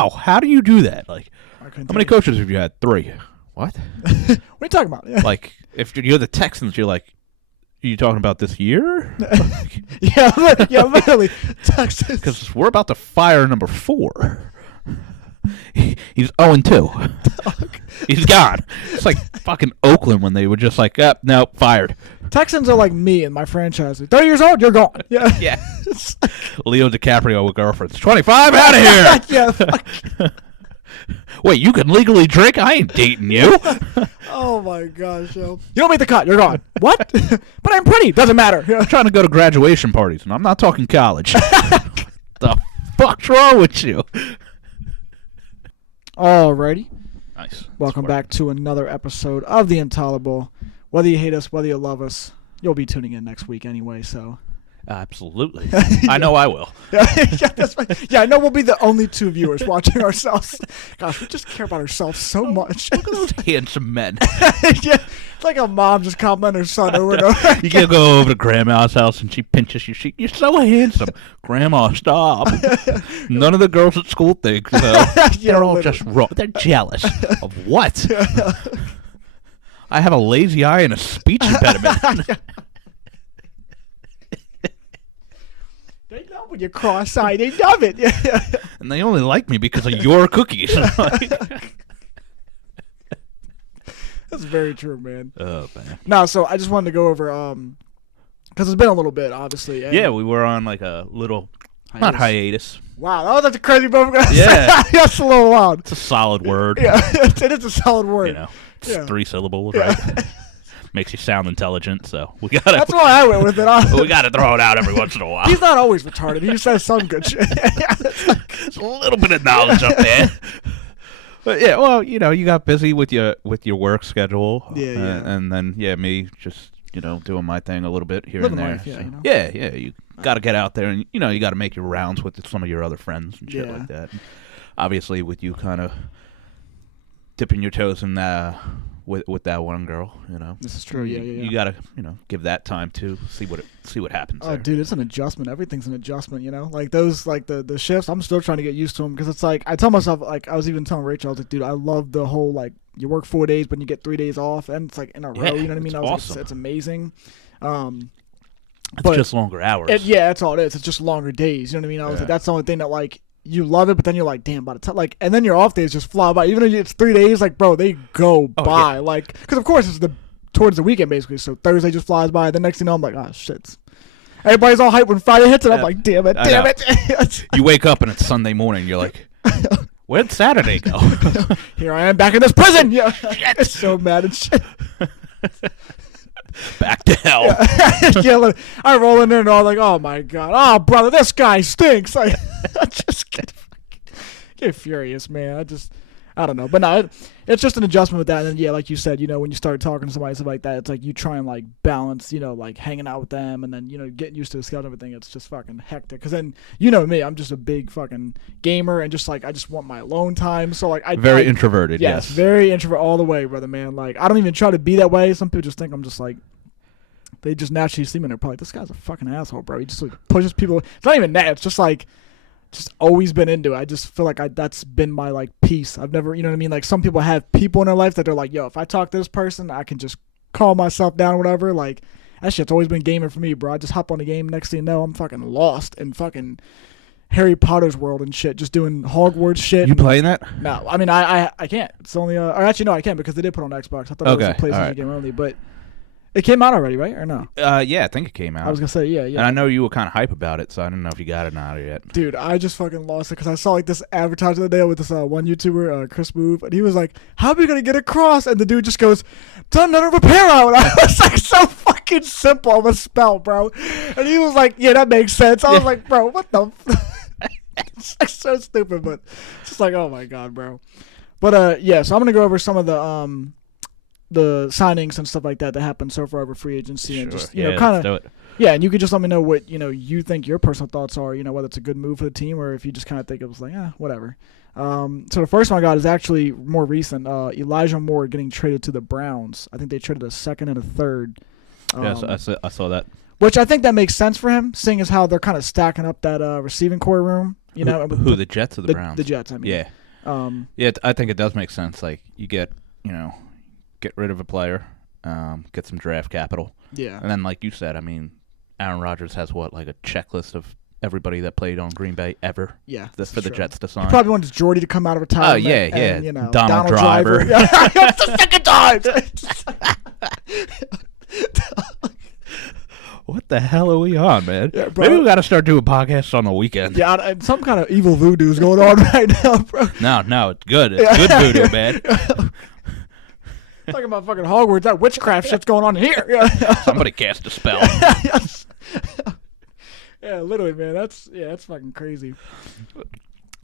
How? How do you do that? Like, how many coaches have you had? 3. What? What are you talking about? Yeah. Like, if you're the Texans, you're like, are you talking about this year? yeah, literally. Texans. Because we're about to fire number 4. He's 0-2. He's gone. It's like fucking Oakland when they were just like, no, fired. Texans are like me and my franchise. 30 years old, you're gone. Yeah. Yeah. Leo DiCaprio with girlfriends. 25, out of here. Yeah. Fuck. Wait, you can legally drink? I ain't dating you. Oh my gosh, yo. You don't make the cut, you're gone. What? But I'm pretty. Doesn't matter. I'm trying to go to graduation parties, and I'm not talking college. The fuck's wrong with you? Alrighty. Nice. Welcome back to another episode of The Intolerable. Whether you hate us, whether you love us, you'll be tuning in next week anyway, so. Absolutely. I know I will. Yeah, that's right. Yeah, I know we'll be the only 2 viewers watching ourselves. Gosh, we just care about ourselves so much. Look at those handsome men. Yeah, it's like a mom just complimenting her son over and over. You can go over to Grandma's house and she pinches you. You're so handsome. Grandma, stop. None of the girls at school think so. They're all just wrong. They're jealous. Of what? I have a lazy eye and a speech impediment. They love when you're cross-eyed. They love it. Yeah. And they only like me because of your cookies. That's very true, man. Oh, man. No, so I just wanted to go over, because it's been a little bit, obviously. Yeah, we were on like a little, not hiatus. Wow, that was such a crazy moment. Yeah. That's a little loud. It's a solid word. Yeah, it is a solid word. You know, it's 3 syllables, Yeah. right? Makes you sound intelligent, so we gotta. That's why I went with it. We gotta throw it out every once in a while. He's not always retarded. He says some good shit. There's a little bit of knowledge up there. But yeah, well, you know, you got busy with your work schedule. Yeah. And then me just doing my thing a little bit here Living and there. life, yeah, So, you know? You got to get out there and you got to make your rounds with some of your other friends and shit like that. And obviously, with you kind of dipping your toes in with that one girl, This is true. Yeah. You gotta, give that time to see what happens. Oh, there. dude, it's an adjustment. Everything's an adjustment, Like those, like the shifts. I'm still trying to get used to them because it's like I tell myself, like I was even telling Rachel, I was like, dude, I love the whole like you work 4 days, but you get 3 days off, and it's like in a row. You know what I mean? It's I was awesome. like, it's amazing. It's just longer hours. That's all it is. It's just longer days. You know what I mean? I was like, that's the only thing that like. You love it, but then you're like, damn, by the time, like, and then your off days just fly by. Even if it's 3 days, like, bro, they go by. Yeah. Like, because of course it's towards the weekend basically. So Thursday just flies by. The next thing you know, I'm like, oh shit. Everybody's all hyped when Friday hits, and I'm like, damn it. You wake up and it's Sunday morning. You're like, where'd Saturday go? Here I am back in this prison. Yeah, so mad and shit. Back to hell. Yeah, I roll in there and all like, oh my god, oh brother, this guy stinks. I just get furious, man. I don't know, but no, it's just an adjustment with that. And then like you said, when you start talking to somebody stuff like that, it's like you try and like balance, like hanging out with them, and then getting used to the schedule and everything. It's just fucking hectic. Because then me, I'm just a big fucking gamer, and just like I just want my alone time. So like very introverted. Yes, very introvert all the way, brother, man. Like I don't even try to be that way. Some people just think I'm just like. They just naturally see me and they're probably like, this guy's a fucking asshole, bro. He just like pushes people. It's not even that. It's just like, just always been into it. I just feel like that's been my like peace. I've never, you know what I mean? Like some people have people in their life that they're like, yo, if I talk to this person, I can just calm myself down or whatever. Like that shit's always been gaming for me, bro. I just hop on the game. Next thing you know, I'm fucking lost in fucking Harry Potter's world and shit. Just doing Hogwarts shit. You playing that? No, I mean, I can't. It's only, or actually no, I can because they did put it on Xbox. I thought it was a PlayStation game only, but. It came out already, right? Or no? Yeah, I think it came out. I was going to say, yeah. And I know you were kind of hype about it, so I don't know if you got it or not yet. Dude, I just fucking lost it because I saw like this advertisement the other day with this one YouTuber, Chris Move, and he was like, how are we going to get across? And the dude just goes, done another repair out. And I was like, so fucking simple of a spell, bro. And he was like, yeah, that makes sense. I was like, bro, what the It's like so stupid, but it's just like, oh my God, bro. But so I'm going to go over some of the signings and stuff like that happened so far over free agency and just kind of and you could just let me know what you think your personal thoughts are, whether it's a good move for the team or if you just kind of think it was like whatever. So the first one I got is actually more recent. Elijah Moore getting traded to the Browns. I think they traded a second and a third. Yes, I saw that. Which I think that makes sense for him, seeing as how they're kind of stacking up that receiving core room. You know, who the Jets or the Browns? The Jets, I mean. Yeah. Yeah, I think it does make sense. Like, you get rid of a player, get some draft capital. Yeah. And then, like you said, I mean, Aaron Rodgers has like a checklist of everybody that played on Green Bay ever. Yeah. For the Jets to sign. He probably wants Jordy to come out of retirement. Oh, yeah, and, yeah. Donald Driver. Yeah, that's the second time. What the hell are we on, man? Yeah, bro. Maybe we got to start doing podcasts on the weekend. Yeah, some kind of evil voodoo is going on right now, bro. No, it's good. It's good voodoo, man. Talking about fucking Hogwarts, that witchcraft shit's going on here. Somebody cast a spell. Yes. Yeah, literally, man. That's fucking crazy.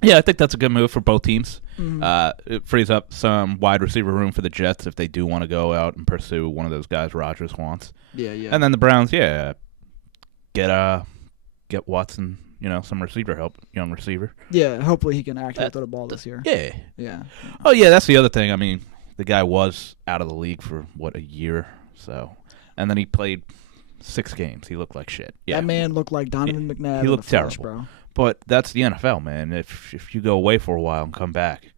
Yeah, I think that's a good move for both teams. Mm-hmm. It frees up some wide receiver room for the Jets if they do want to go out and pursue one of those guys Rodgers wants. Yeah. And then the Browns, get Watson, some receiver help, young receiver. Yeah, hopefully he can actually throw the ball this year. Yeah. Yeah. Oh, yeah, that's the other thing. I mean, the guy was out of the league for, a year? So, and then he played 6 games. He looked like shit. Yeah. That man looked like Donovan McNabb. He looked terrible, bro. But that's the NFL, man. If you go away for a while and come back,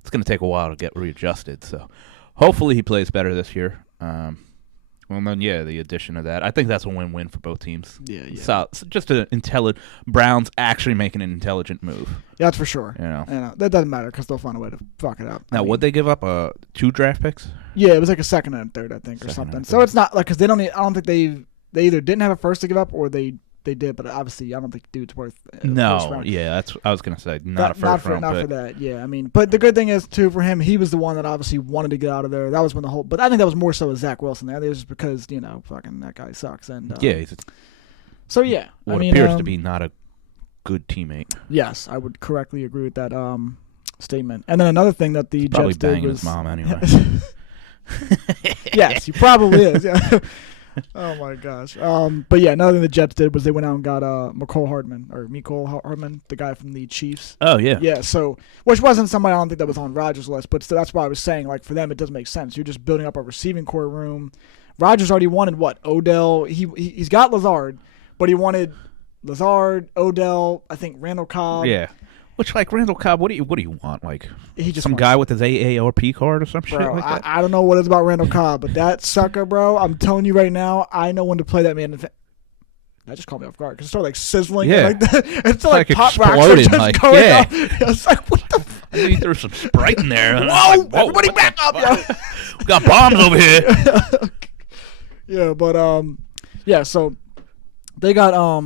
it's going to take a while to get readjusted. So hopefully he plays better this year. Well, then, the addition of that. I think that's a win-win for both teams. Yeah. So just an Browns actually making an intelligent move. Yeah, that's for sure. That doesn't matter because they'll find a way to fuck it up. Now, would they give up 2 draft picks? Yeah, it was like a second and a third, I think, or something. So it's not like because they don't. I don't think they either didn't have a first to give up or they did, but obviously I don't think dude's worth. No, I was gonna say not a first round. Not for that. Yeah, I mean, but the good thing is too for him, he was the one that obviously wanted to get out of there. That was when but I think that was more so with Zach Wilson there. It was just because fucking that guy sucks and so yeah, what appears to be not a good teammate. Yes, I would correctly agree with that statement. And then another thing that the probably Jets did banging was his mom anyway. Yes, he probably is. Yeah. Oh my gosh. But yeah, another thing the Jets did was they went out and got Mecole Hardman, the guy from the Chiefs. Oh yeah. Yeah. So, which wasn't somebody I don't think that was on Rodgers' list, but still, that's why I was saying like for them it doesn't make sense. You're just building up a receiving core room. Rodgers already wanted what? Odell. He's got Lazard, but he wanted Lazard, Odell. I think Randall Cobb. Yeah. Which, like, Randall Cobb, what do you want? Like, he just some guy with his AARP card or some shit like that? I don't know what it's about Randall Cobb, but that sucker, bro, I'm telling you right now, I know when to play that man. That just caught me off guard because it started, like, sizzling. Yeah. And, like, it's like pop rocks are exploding, just like, going yeah. up. It's like, what the fuck? I think he threw some Sprite in there. Whoa, like, everybody back up. Yeah. We got bombs over here. Yeah, but, yeah, so they got,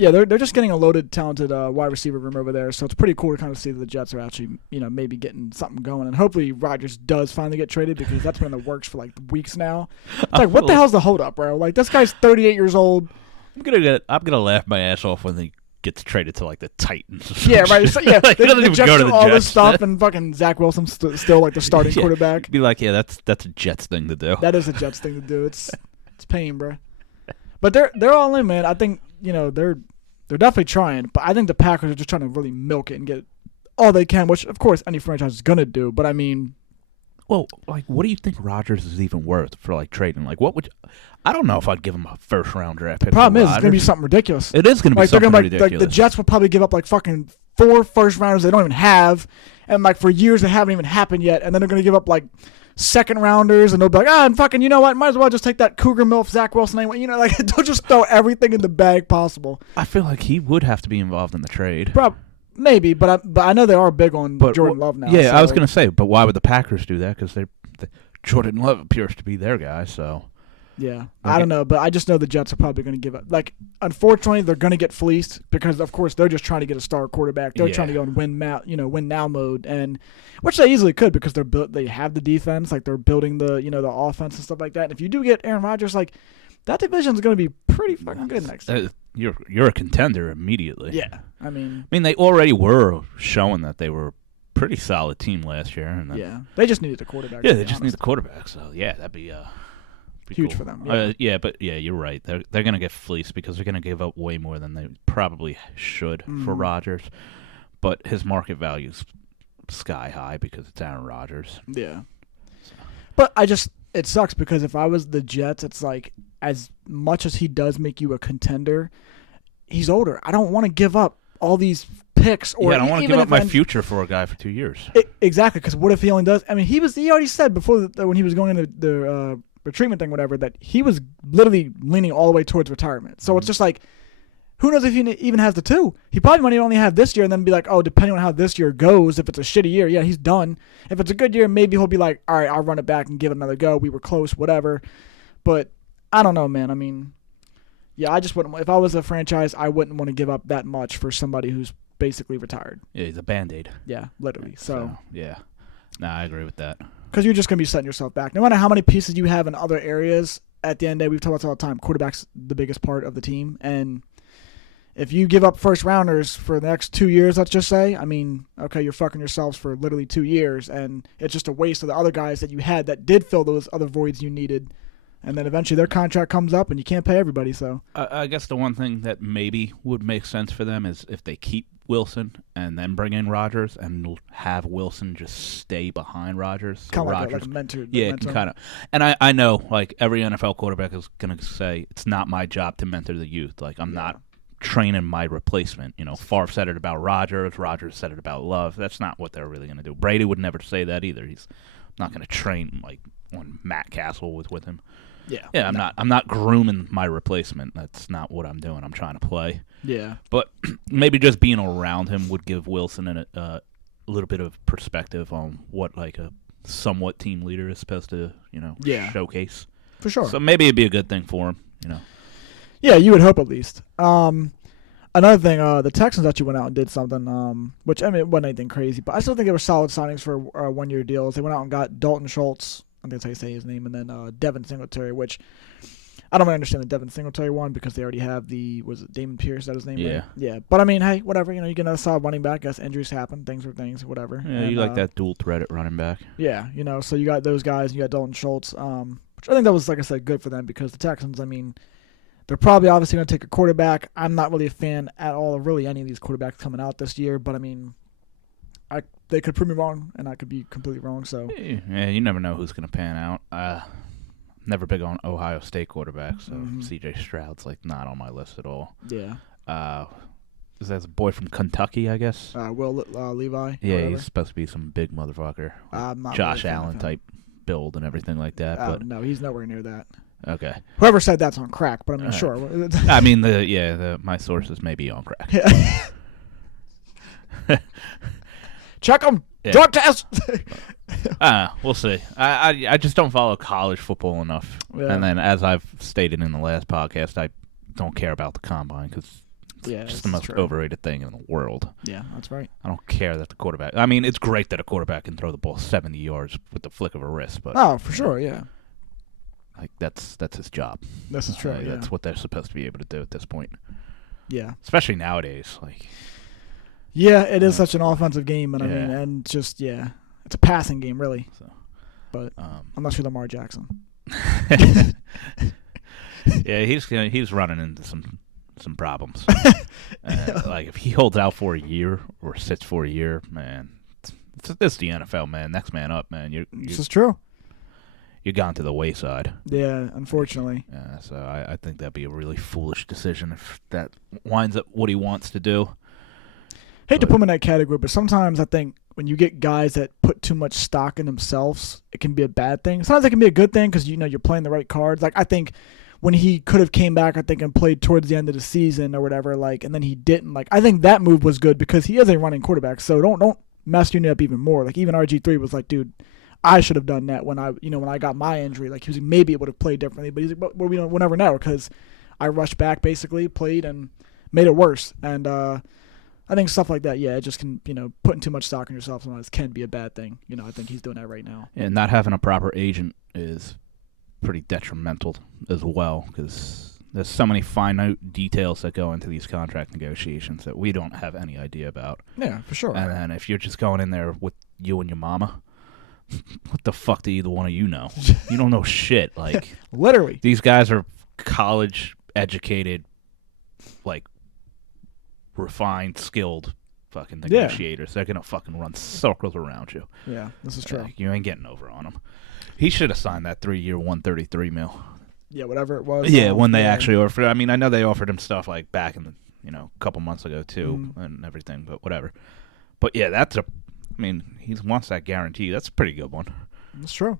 yeah, they're just getting a loaded, talented wide receiver room over there, so it's pretty cool to kind of see that the Jets are actually, maybe getting something going, and hopefully Rodgers does finally get traded because that's been in the works for like weeks now. It's like, what the hell's the holdup, bro? Like, this guy's 38 years old. I'm gonna laugh my ass off when he gets traded to like the Titans. Yeah, right. So, yeah, like, they doesn't even Jets go to do the all Jets. this stuff, and fucking Zach Wilson's still like the starting quarterback. Be like, yeah, that's a Jets thing to do. That is a Jets thing to do. It's pain, bro. But they're all in, man. I think they're definitely trying, but I think the Packers are just trying to really milk it and get all they can, which, of course, any franchise is going to do. But, I mean... Well, like, what do you think Rodgers is even worth for, like, trading? Like, what would I don't know if I'd give him a first-round draft pick. The problem is it's going to be something ridiculous. It is going to be something ridiculous. Like, the Jets will probably give up, like, fucking 4 first-rounders they don't even have, and, like, for years they haven't even happened yet, and then they're going to give up, like... second-rounders, and they'll be like, and fucking, you know what, might as well just take that Cougar MILF Zach Wilson anyway. Like, they'll just throw everything in the bag possible. I feel like he would have to be involved in the trade. Maybe, but I know they are big on Jordan Love now. Yeah, so. I was going to say, but why would the Packers do that? Because Jordan Love appears to be their guy, so... Yeah, I don't know, but I just know the Jets are probably going to give up. Like, unfortunately, they're going to get fleeced because, of course, they're just trying to get a star quarterback. They're trying to go in win now mode, and which they easily could because they have the defense, like they're building the the offense and stuff like that. And if you do get Aaron Rodgers, like that division is going to be pretty fucking good next year. You're a contender immediately. Yeah, I mean they already were showing that they were a pretty solid team last year. And then, they just needed a quarterback. Yeah, they just need a quarterback. So yeah, that'd be huge cool for them. But you're right. They're gonna get fleeced because they're gonna give up way more than they probably should for Rodgers. But his market value's sky high because it's Aaron Rodgers. Yeah. So. But I just It sucks because if I was the Jets, it's like as much as he does make you a contender, he's older. I don't want to give up all these picks. Or I don't want to give up my future for a guy for 2 years. Exactly, because what if he only does? I mean, he already said before when he was going into the treatment thing, whatever, that he was literally leaning all the way towards retirement. So it's just like, who knows if he even has the 2? He probably might only have this year and then be like, oh, depending on how this year goes, if it's a shitty year, yeah, he's done. If it's a good year, maybe he'll be like, all right, I'll run it back and give it another go. We were close, whatever. But I don't know, man. I mean, yeah, I just wouldn't. If I was a franchise, I wouldn't want to give up that much for somebody who's basically retired. Yeah, he's a Band-Aid. Yeah, literally. So yeah. Nah, I agree with that. Because you're just going to be setting yourself back. No matter how many pieces you have in other areas, at the end of the day, we've talked about this all the time, quarterback's the biggest part of the team. And if you give up first rounders for the next 2 years, let's just say, I mean, okay, you're fucking yourselves for literally 2 years, and it's just a waste of the other guys that you had that did fill those other voids you needed. And then eventually their contract comes up, and you can't pay everybody. So I guess the one thing that maybe would make sense for them is if they keep Wilson and then bring in Rodgers and have Wilson just stay behind Rodgers. Kind of like a mentor. Yeah, kind of. And I know, like, every NFL quarterback is going to say, it's not my job to mentor the youth. Like, I'm not training my replacement. You know, Favre said it about Rodgers. Rodgers said it about Love. That's not what they're really going to do. Brady would never say that either. He's not going to train, like, on Matt Castle with him. Yeah, I'm not grooming my replacement. That's not what I'm doing. I'm trying to play. Yeah. But maybe just being around him would give Wilson a little bit of perspective on what, like, a somewhat team leader is supposed to, showcase. For sure. So maybe it'd be a good thing for him, Yeah, you would hope at least. Another thing, the Texans actually went out and did something, which, I mean, it wasn't anything crazy, but I still think they were solid signings for one-year deals. They went out and got Dalton Schultz, I think that's how you say his name, and then Devin Singletary, which I don't really understand the Devin Singletary one because they already have was it Damon Pierce, is that his name? Yeah. Right? Yeah. But I mean, hey, whatever, you get another solid running back. I guess injuries happen, things, whatever. Yeah, and, you like that dual threat at running back. Yeah, so you got those guys, you got Dalton Schultz, which I think that was, like I said, good for them because the Texans, I mean, they're probably obviously going to take a quarterback. I'm not really a fan at all of really any of these quarterbacks coming out this year, but I mean, they could prove me wrong, and I could be completely wrong. So yeah, you never know who's going to pan out. Never big on Ohio State quarterbacks, so C.J. Stroud's like not on my list at all. Yeah. Is that a boy from Kentucky, I guess? Will Levi. Yeah, he's supposed to be some big motherfucker, Josh really Allen type build and everything like that. But no, he's nowhere near that. Okay. Whoever said that's on crack, but I mean, sure. I mean, my sources may be on crack. Check them. Yeah. Drug test. We'll see. I just don't follow college football enough. Yeah. And then, as I've stated in the last podcast, I don't care about the combine because it's just the most overrated thing in the world. Yeah, that's right. I don't care that the quarterback. I mean, it's great that a quarterback can throw the ball 70 yards with the flick of a wrist, but for sure, yeah. Like that's his job. This is true. Yeah. That's what they're supposed to be able to do at this point. Yeah. Especially nowadays, like. Yeah, it is such an offensive game, and I mean, and just it's a passing game, really. So, but I'm not sure Lamar Jackson. Yeah, he's running into some problems. Like if he holds out for a year or sits for a year, man, it's the NFL, man. Next man up, man. This is true. You've gone to the wayside. Yeah, unfortunately. Yeah, so I think that'd be a really foolish decision if that winds up what he wants to do. Hate to put him in that category, but sometimes I think when you get guys that put too much stock in themselves, it can be a bad thing. Sometimes it can be a good thing because you're playing the right cards. Like I think when he could have came back, I think, and played towards the end of the season or whatever, like, and then he didn't. Like I think that move was good because he is a running quarterback. So don't mess your knee up even more. Like even RG3 was like, dude, I should have done that when I got my injury. Like he was maybe it would have played differently, but he's like, but we'll never know because I rushed back basically, played and made it worse. And I think stuff like that, it just can, putting too much stock in yourself sometimes can be a bad thing. I think he's doing that right now. And not having a proper agent is pretty detrimental as well because there's so many finite details that go into these contract negotiations that we don't have any idea about. Yeah, for sure. And then if you're just going in there with you and your mama, what the fuck do either one of you know? You don't know shit. Like literally, these guys are college educated, like refined, skilled fucking negotiators. They're gonna fucking run circles around you. Yeah, this is true. You ain't getting over on him. He should have signed that 3-year, $133 million. Yeah, whatever it was. Yeah, when they actually offered. I mean, I know they offered him stuff like back in the a couple months ago too, and everything. But whatever. But yeah, I mean, he wants that guarantee. That's a pretty good one. That's true.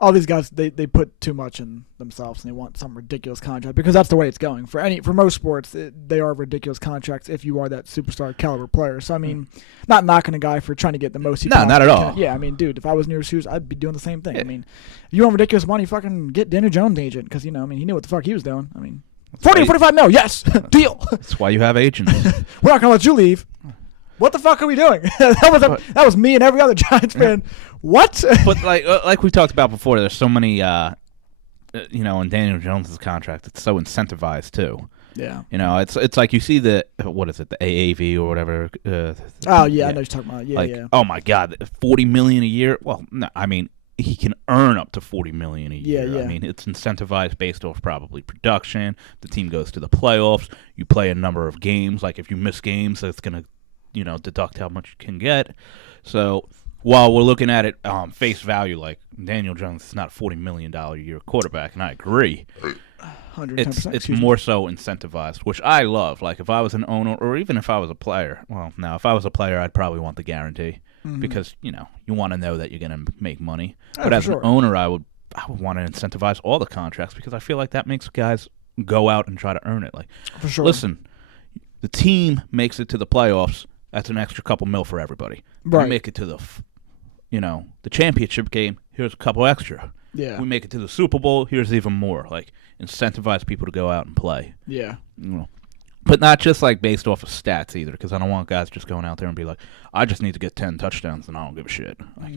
All these guys, they put too much in themselves, and they want some ridiculous contract because that's the way it's going. For most sports, they are ridiculous contracts if you are that superstar caliber player. So I mean, not knocking a guy for trying to get the most. No, not at all. Yeah, I mean, dude, if I was in your shoes, I'd be doing the same thing. Yeah. I mean, if you want ridiculous money, fucking get Daniel Jones' agent because I mean, he knew what the fuck he was doing. I mean, 40, 45 mil, yes, deal. That's why you have agents. We're not gonna let you leave. What the fuck are we doing? that was me and every other Giants fan. What? But like we talked about before, there's so many, in Daniel Jones' contract, it's so incentivized too. Yeah. It's like you see the AAV or whatever. I know you're talking about. Yeah, yeah. Oh my God, $40 million a year. Well, no, I mean he can earn up to $40 million a year. Yeah. I mean it's incentivized based off probably production. The team goes to the playoffs. You play a number of games. Like if you miss games, that's gonna deduct how much you can get. So while we're looking at it face value, like Daniel Jones is not a $40 million a year quarterback, and I agree. 110%. It's more so incentivized, which I love. Like if I was an owner, or even if I was a player. Well, now if I was a player, I'd probably want the guarantee because you want to know that you're going to make money. But as an owner, I would want to incentivize all the contracts because I feel like that makes guys go out and try to earn it. Like, for sure. Listen, the team makes it to the playoffs. That's an extra couple mil for everybody. Right. We make it to the championship game. Here's a couple extra. Yeah. We make it to the Super Bowl. Here's even more. Like incentivize people to go out and play. Yeah. But not just like based off of stats either, because I don't want guys just going out there and be like, I just need to get 10 touchdowns and I don't give a shit. Like,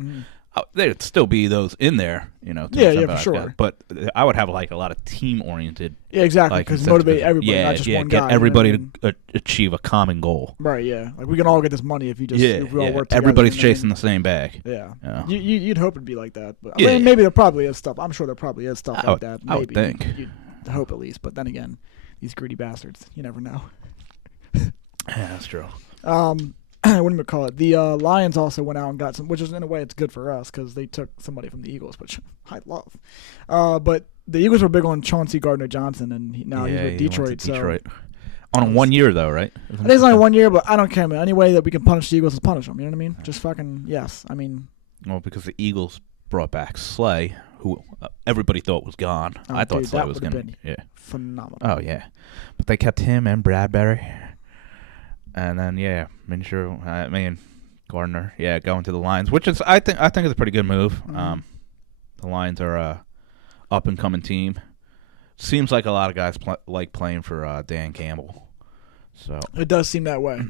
there'd still be those in in there. Yeah, for sure. Guys. But I would have like a lot of team oriented. Yeah, exactly. Because motivate everybody, not just one guy. Get everybody to achieve a common goal. Right. Yeah. Like we can all get this money if we all work together. Everybody's chasing the same bag. Yeah. You'd hope it'd be like that, but I mean, maybe there probably is stuff. I'm sure there probably is stuff like that. Maybe. I would think. You'd hope at least, but then again, these greedy bastards, you never know. Yeah, that's true. What do you call it? The Lions also went out and got some, which is in a way it's good for us because they took somebody from the Eagles, which I love. But the Eagles were big on Chauncey Gardner-Johnson, and now he's with Detroit. Detroit. On 1 year though, right? I think it's only 1 year, but I don't care, man. Any way that we can punish the Eagles, let's punish them. You know what I mean? Just fucking yes. I mean. Well, because the Eagles brought back Slay, who everybody thought was gone. I thought Slay was going to be phenomenal. Oh yeah, but they kept him and Bradbury. And then Minshew, Gardner, going to the Lions, which is I think is a pretty good move. The Lions are a up and coming team. Seems like a lot of guys like playing for Dan Campbell. So it does seem that way.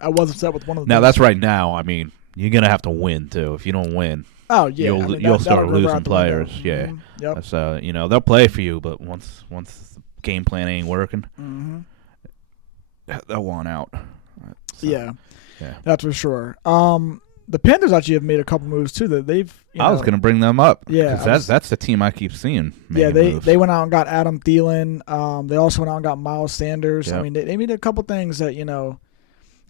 I was upset with one of the. Now that's right now. I mean, you're gonna have to win too. If you don't win, you'll start losing players. Yeah. Yep. So they'll play for you, but once the game plan ain't working, they'll want out. So, yeah, that's for sure. The Panthers actually have made a couple moves too. That they've. I was going to bring them up. Yeah, that's the team I keep seeing. They went out and got Adam Thielen. They also went out and got Miles Sanders. Yep. I mean, they made a couple things that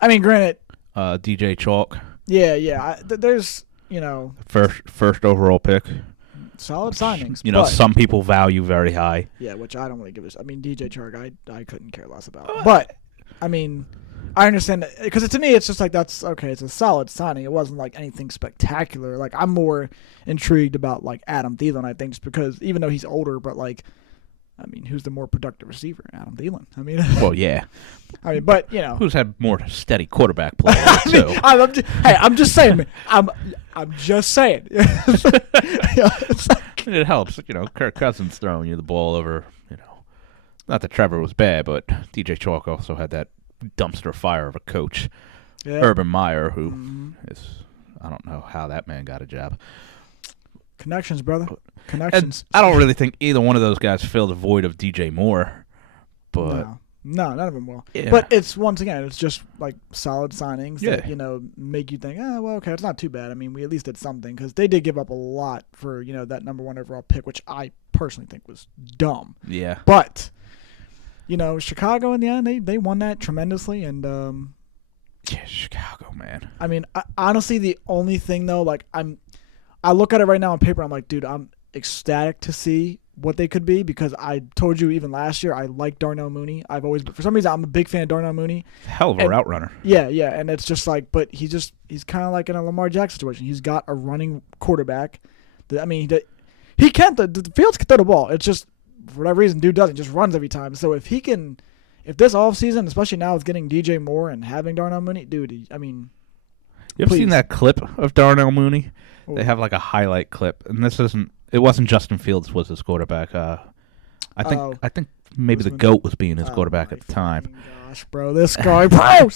I mean, granted. DJ Chalk. Yeah. There's first overall pick. Solid signings. Some people value very high. Yeah, which I don't really give a. I mean, DJ Chalk, I couldn't care less about. But I mean. I understand that because to me it's just like that's okay. It's a solid signing. It wasn't like anything spectacular. Like I'm more intrigued about like Adam Thielen. I think just because even though he's older, but like, I mean, who's the more productive receiver? Adam Thielen. I mean, well, yeah. I mean, but who's had more steady quarterback play? Too? I'm just saying. Man, I'm just saying. It helps. Kirk Cousins throwing you the ball over. Not that Trevor was bad, but DJ Chalk also had that dumpster fire of a coach, Urban Meyer, who is I don't know how that man got a job. Connections, brother. Connections. And I don't really think either one of those guys filled the void of DJ Moore, but no, none of them will. Yeah. But it's once again, it's just like solid signings that make you think, okay, it's not too bad. I mean, we at least did something because they did give up a lot for that number 1 overall pick, which I personally think was dumb. Yeah, but. Chicago in the end, they won that tremendously, and Yeah, Chicago, man. I mean, honestly, the only thing though, like I look at it right now on paper. I'm like, dude, I'm ecstatic to see what they could be because I told you even last year I like Darnell Mooney. I've always, for some reason, I'm a big fan of Darnell Mooney. Hell of a route runner. Yeah, and it's just like, but he's kind of like in a Lamar Jackson situation. He's got a running quarterback. I mean, he can't. The Fields can throw the ball. It's just for whatever reason, dude doesn't. Just runs every time. So if this offseason, especially now with getting DJ Moore and having Darnell Mooney, dude, I mean, you ever seen that clip of Darnell Mooney? Oh. They have like a highlight clip, and it wasn't Justin Fields was his quarterback. I think maybe the GOAT was being his quarterback at the time. Gosh, bro, this guy, bro.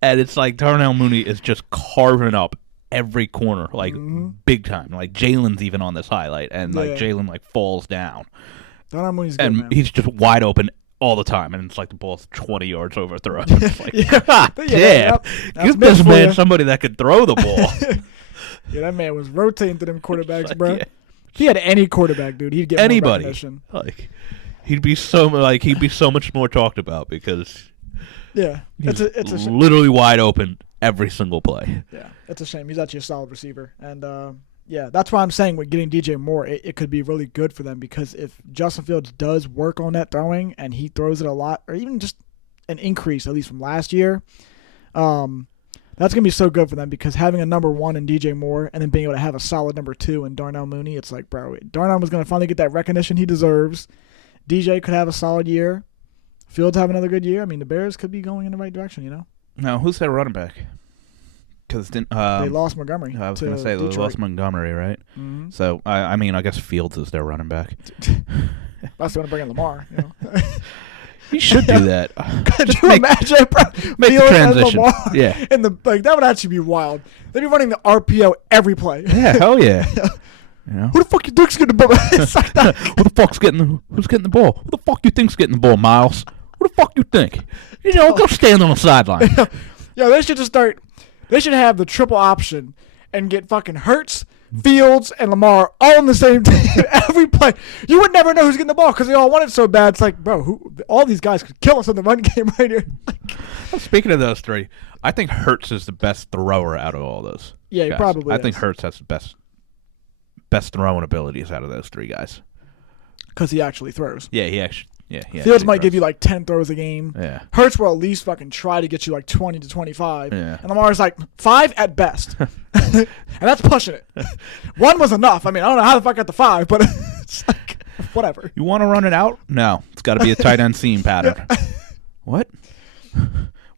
And it's like Darnell Mooney is just carving up every corner, like big time. Like Jalen's even on this highlight, and like Jalen like falls down. Darnell Mooney's good, and man. He's just wide open all the time, and it's like the ball's 20 yards overthrown. It's like, God damn, give this man somebody that could throw the ball. Yeah, that man was rotating to them quarterbacks, like, bro. Yeah. If he had any quarterback, dude, he'd get anybody. more recognition. Like he'd be so much more talked about because it's a shame. Literally wide open every single play. Yeah, it's a shame. He's actually a solid receiver, and that's why I'm saying with getting DJ Moore, it could be really good for them because if Justin Fields does work on that throwing and he throws it a lot, or even just an increase at least from last year, that's going to be so good for them because having a number one in DJ Moore and then being able to have a solid number two in Darnell Mooney, it's like, bro, Darnell was going to finally get that recognition he deserves. DJ could have a solid year. Fields have another good year. I mean, the Bears could be going in the right direction, you know? Now, who's their running back? Because they lost Montgomery. I was going to say they lost Montgomery, right? Mm-hmm. So, I mean, I guess Fields is their running back. That's going to bring in Lamar, you know? You should do that. Could you imagine, bro? Make the transition. Yeah. That would actually be wild. They'd be running the RPO every play. Yeah, hell yeah. You know? Who the fuck you think's getting the ball? It's like that. Who's getting the ball? Who the fuck you think's getting the ball, Miles? Who the fuck you think? You know, go stand on the sideline. Yeah, they should just start. They should have the triple option and get fucking Hurts, Fields, and Lamar all on the same team every play. You would never know who's getting the ball because they all want it so bad. It's like, bro, all these guys could kill us in the run game right here. Speaking of those three, I think Hurts is the best thrower out of all those. Yeah, he probably is. I think Hurts has the best throwing abilities out of those three guys. Because he actually throws. Yeah, he actually. Yeah, Fields might give you like 10 throws a game. Yeah. Hurts will at least fucking try to get you like 20 to 25. Yeah. And Lamar's like 5 at best. And that's pushing it. 1 was enough. I mean, I don't know how the fuck I got the 5, but it's like, whatever. You want to run it out? No. It's got to be a tight end seam pattern. What?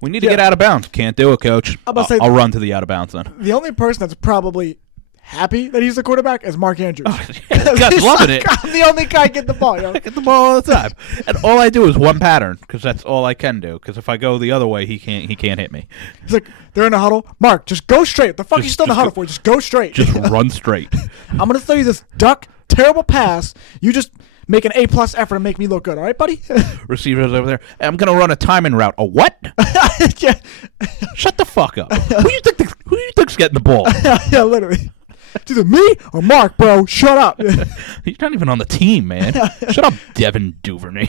We need to get out of bounds. Can't do it, coach. I'll run to the out of bounds then. The only person that's probably happy that he's the quarterback is Mark Andrews. Oh, yeah, God's loving it. I'm the only guy getting the ball. You know? I get the ball all the time, and all I do is one pattern because that's all I can do. Because if I go the other way, he can't hit me. He's like, they're in a huddle. Mark, just go straight. The fuck are you still in the huddle for? Just go straight. Just run straight. I'm gonna throw you this terrible pass. You just make an A+ effort and make me look good. All right, buddy? Receivers over there. I'm gonna run a timing route. A what? Yeah. Shut the fuck up. Who do you think's getting the ball? Yeah, literally. It's either me or Mark, bro. Shut up. He's not even on the team, man. Shut up, Devin Duvernay.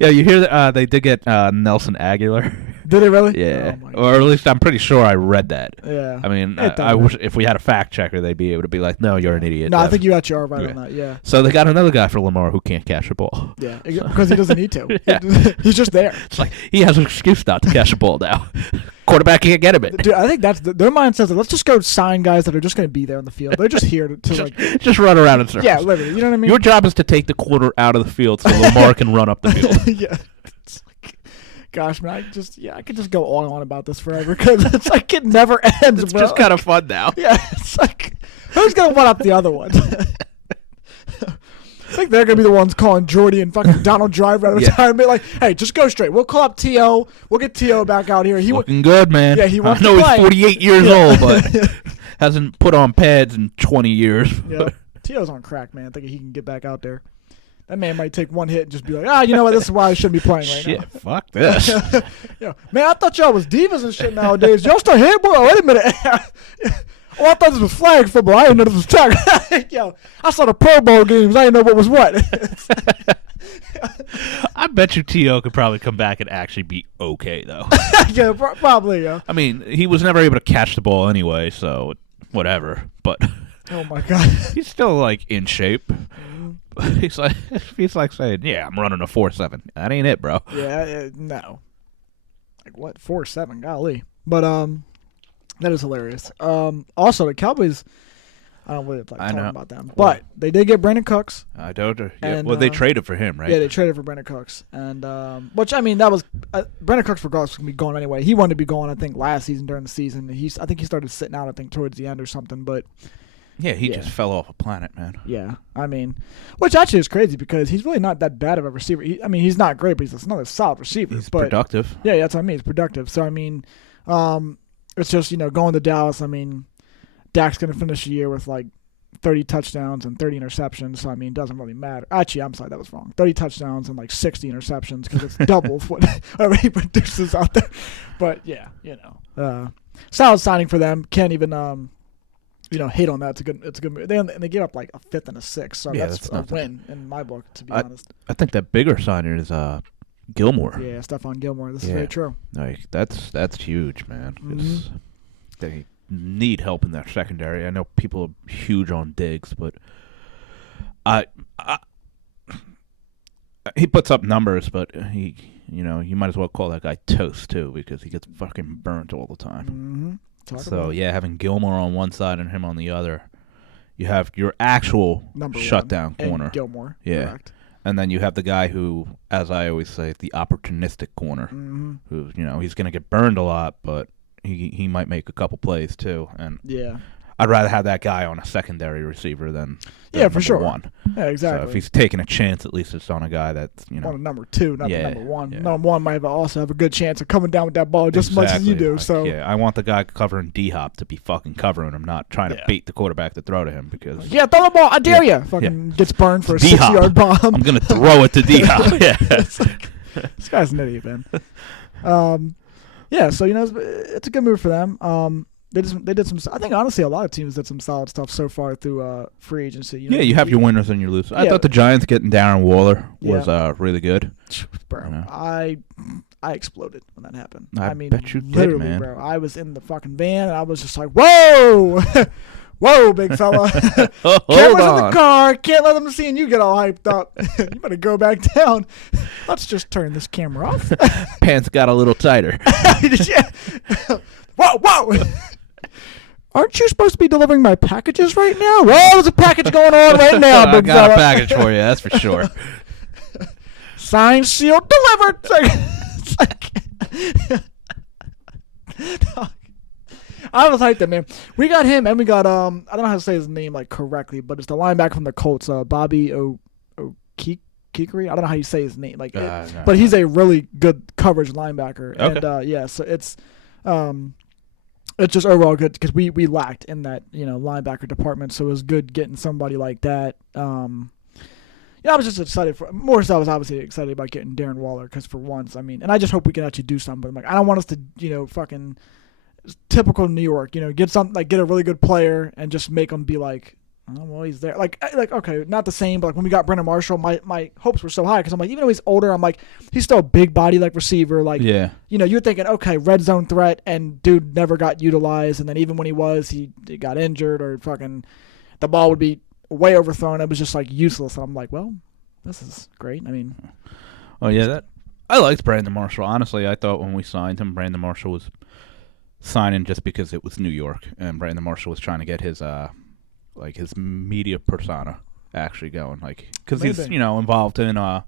Yeah, you hear that they did get Nelson Aguilar. Did they really? Yeah. Oh, or at least I'm pretty sure I read that. Yeah. I mean, I wish if we had a fact checker, they'd be able to be like, no, you're an idiot. No, I think you actually are right on that, yeah. So they got another guy for Lamar who can't catch a ball. Yeah, because he doesn't need to. Yeah. He's just there. It's like he has an excuse not to catch a ball now. Quarterback can't get him. Dude, I think that's their mindset. Let's just go sign guys that are just going to be there on the field. They're just here to just run around in circles. Yeah, literally. You know what I mean? Your job is to take the quarter out of the field so Lamar can run up the field. Yeah. It's like, gosh, man, I could just go on about this forever because it's like it never ends. It's bro. just kind of fun now. Yeah, it's like who's going to one up the other one? I think they're going to be the ones calling Jordy and fucking Donald Driver out of time. Be like, hey, just go straight. We'll call up T.O. We'll get T.O. back out here. Looking good, man. Yeah, he wants I know to play. He's 48 years old, but hasn't put on pads in 20 years. Yeah, T.O.'s on crack, man. Thinking he can get back out there. That man might take one hit and just be like, you know what? This is why I shouldn't be playing right now. Shit, fuck this. Yeah, man, I thought y'all was divas and shit nowadays. Y'all still here, boy? Wait a minute. Oh, I thought this was flag football. I didn't know this was tag. Yo, I saw the Pro Bowl games. I didn't know what was what. I bet you T.O. could probably come back and actually be okay, though. Yeah, probably, yeah. I mean, he was never able to catch the ball anyway, so whatever. But oh, my God. he's still, like, in shape. He's like saying, yeah, I'm running a 4.7. That ain't it, bro. Yeah, no. Like, what? 4.7? Golly. But, that is hilarious. Also, the Cowboys, I don't really like talking about them, but they did get Brandon Cooks. I don't. Yeah. And, well, they traded for him, right? Yeah, they traded for Brandon Cooks, and which I mean that was Brandon Cooks regardless was gonna be gone anyway. He wanted to be gone, I think, last season during the season. I think he started sitting out, I think, towards the end or something. But yeah, he just fell off a planet, man. Yeah, I mean, which actually is crazy because he's really not that bad of a receiver. He's not great, but he's another solid receiver. He's productive. Yeah, that's what I mean. He's productive. So I mean, it's just going to Dallas. I mean, Dak's gonna finish the year with like 30 touchdowns and 30 interceptions. So I mean, it doesn't really matter. Actually, I'm sorry, that was wrong. 30 touchdowns and like 60 interceptions because it's double whatever he produces out there. But yeah, solid signing for them. Can't even hate on that. It's a good move. They gave up like a 5th and a 6th, so that's a win in my book, to be honest. I think that bigger signing is Gilmore. Yeah, Stephon Gilmore. This is very true. Like that's huge, man. They need help in their secondary. I know people are huge on Diggs, but he puts up numbers, but you might as well call that guy toast too because he gets fucking burnt all the time. Having Gilmore on one side and him on the other, you have your actual number shutdown one, corner. and Gilmore, yeah. Correct. And then you have the guy who, as I always say, the opportunistic corner, who he's going to get burned a lot, but he might make a couple plays too. And yeah, I'd rather have that guy on a secondary receiver than for sure. one. Yeah, exactly. So if he's taking a chance, at least it's on a guy that's on a number 2, not the number 1. Yeah. Number 1 might also have a good chance of coming down with that ball just as much as you do. So I want the guy covering D-Hop to be fucking covering him, not trying to bait the quarterback to throw to him because throw the ball, I dare you. Fucking gets burned for a D-Hop. 6-yard bomb. I'm gonna throw it to D-Hop. Yeah, this guy's an idiot, man. So it's a good move for them. They did some. I think honestly, a lot of teams did some solid stuff so far through free agency. You have your winners and your losers. I thought the Giants getting Darren Waller was really good. Bro, I exploded when that happened. I mean, bet you did, literally, man. bro. I was in the fucking van and I was just like, whoa, whoa, big fella. Cameras in the car. Can't let them see you get all hyped up. You better go back down. Let's just turn this camera off. Pants got a little tighter. Whoa. Aren't you supposed to be delivering my packages right now? Well, there's a package going on right now, big fella. I got a package for you, that's for sure. Signed, sealed, delivered. I was hyped, man. We got him, and we got I don't know how to say his name like correctly, but it's the linebacker from the Colts, Bobby O'Keefe. I don't know how you say his name, but he's a really good coverage linebacker, okay. And so it's just overall good because we lacked in that linebacker department, so it was good getting somebody like that. I was just excited for more. So I was obviously excited about getting Darren Waller because for once, I mean, and I just hope we can actually do something. But I don't want us to fucking typical New York, get something get a really good player and just make them be like, oh well, he's there. Like okay, not the same. But when we got Brandon Marshall, my hopes were so high because I'm like, even though he's older, I'm like, he's still a big body receiver. You're thinking, okay, red zone threat, and dude never got utilized. And then even when he was, he got injured or fucking the ball would be way overthrown. It was just useless. And I'm like, well, this is great. I mean, I liked Brandon Marshall. Honestly, I thought when we signed him, Brandon Marshall was signing just because it was New York, and Brandon Marshall was trying to get his his media persona actually going, because he's involved in. Now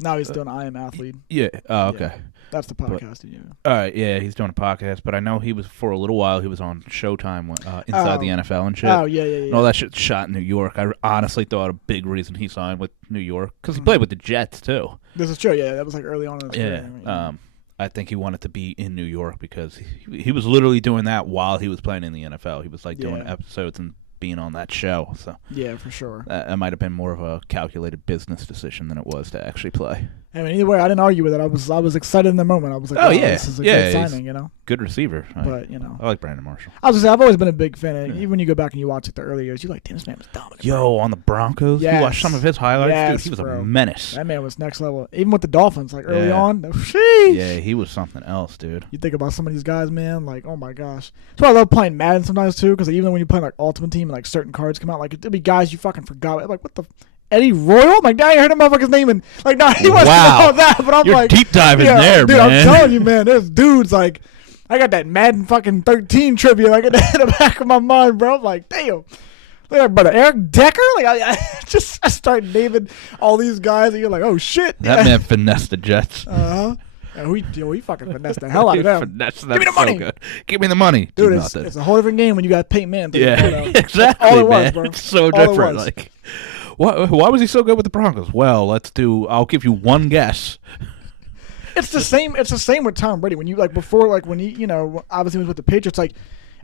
he's doing I Am Athlete. Yeah. Okay. Yeah, that's the podcast. All right. Yeah, he's doing a podcast, but I know he was for a little while. He was on Showtime inside the NFL and shit. Oh yeah. And all that shit shot in New York. I honestly thought a big reason he signed with New York because he played with the Jets too. This is true. Yeah, that was early on in his career. Yeah. I think he wanted to be in New York because he was literally doing that while he was playing in the NFL. He was doing episodes and being on that show. So yeah, for sure. That might have been more of a calculated business decision than it was to actually play. I mean, either way, I didn't argue with it. I was excited in the moment. I was like, this is a good signing, you know. Good receiver. But I like Brandon Marshall. I was gonna say I've always been a big fan of. Even when you go back and you watch the early years, you're like, damn, this man was dominant. Yo, on the Broncos, you watched some of his highlights, dude. He was a menace. That man was next level. Even with the Dolphins, like early on, sheesh. Yeah, he was something else, dude. You think about some of these guys, man, like, oh my gosh. That's why I love playing Madden sometimes too, because even when you play like Ultimate Team and like certain cards come out, like there'll be guys you fucking forgot. Like, what the. Eddie Royal? I'm like, now you heard that motherfucker's name, and like, nah, he wasn't all that. But I'm You're deep diving there, dude, man. I'm telling you, man, there's dudes like, I got that Madden fucking 13 trivia like in the back of my mind, bro. I'm like, damn. Look at that brother, Eric Decker. Like, I start naming all these guys, and you're like, oh shit. That man finessed the Jets. He fucking finessed the hell out of them. Give me the money. Good. Give me the money. Dude, it's a whole different game when you got Peyton Manning. Yeah, you know. exactly, all it man. was, bro. It's so different. Like, why was he so good with the Broncos? Well, I'll give you one guess. It's the same. It's the same with Tom Brady. When you like before, like when he, you know, obviously was with the Patriots, like,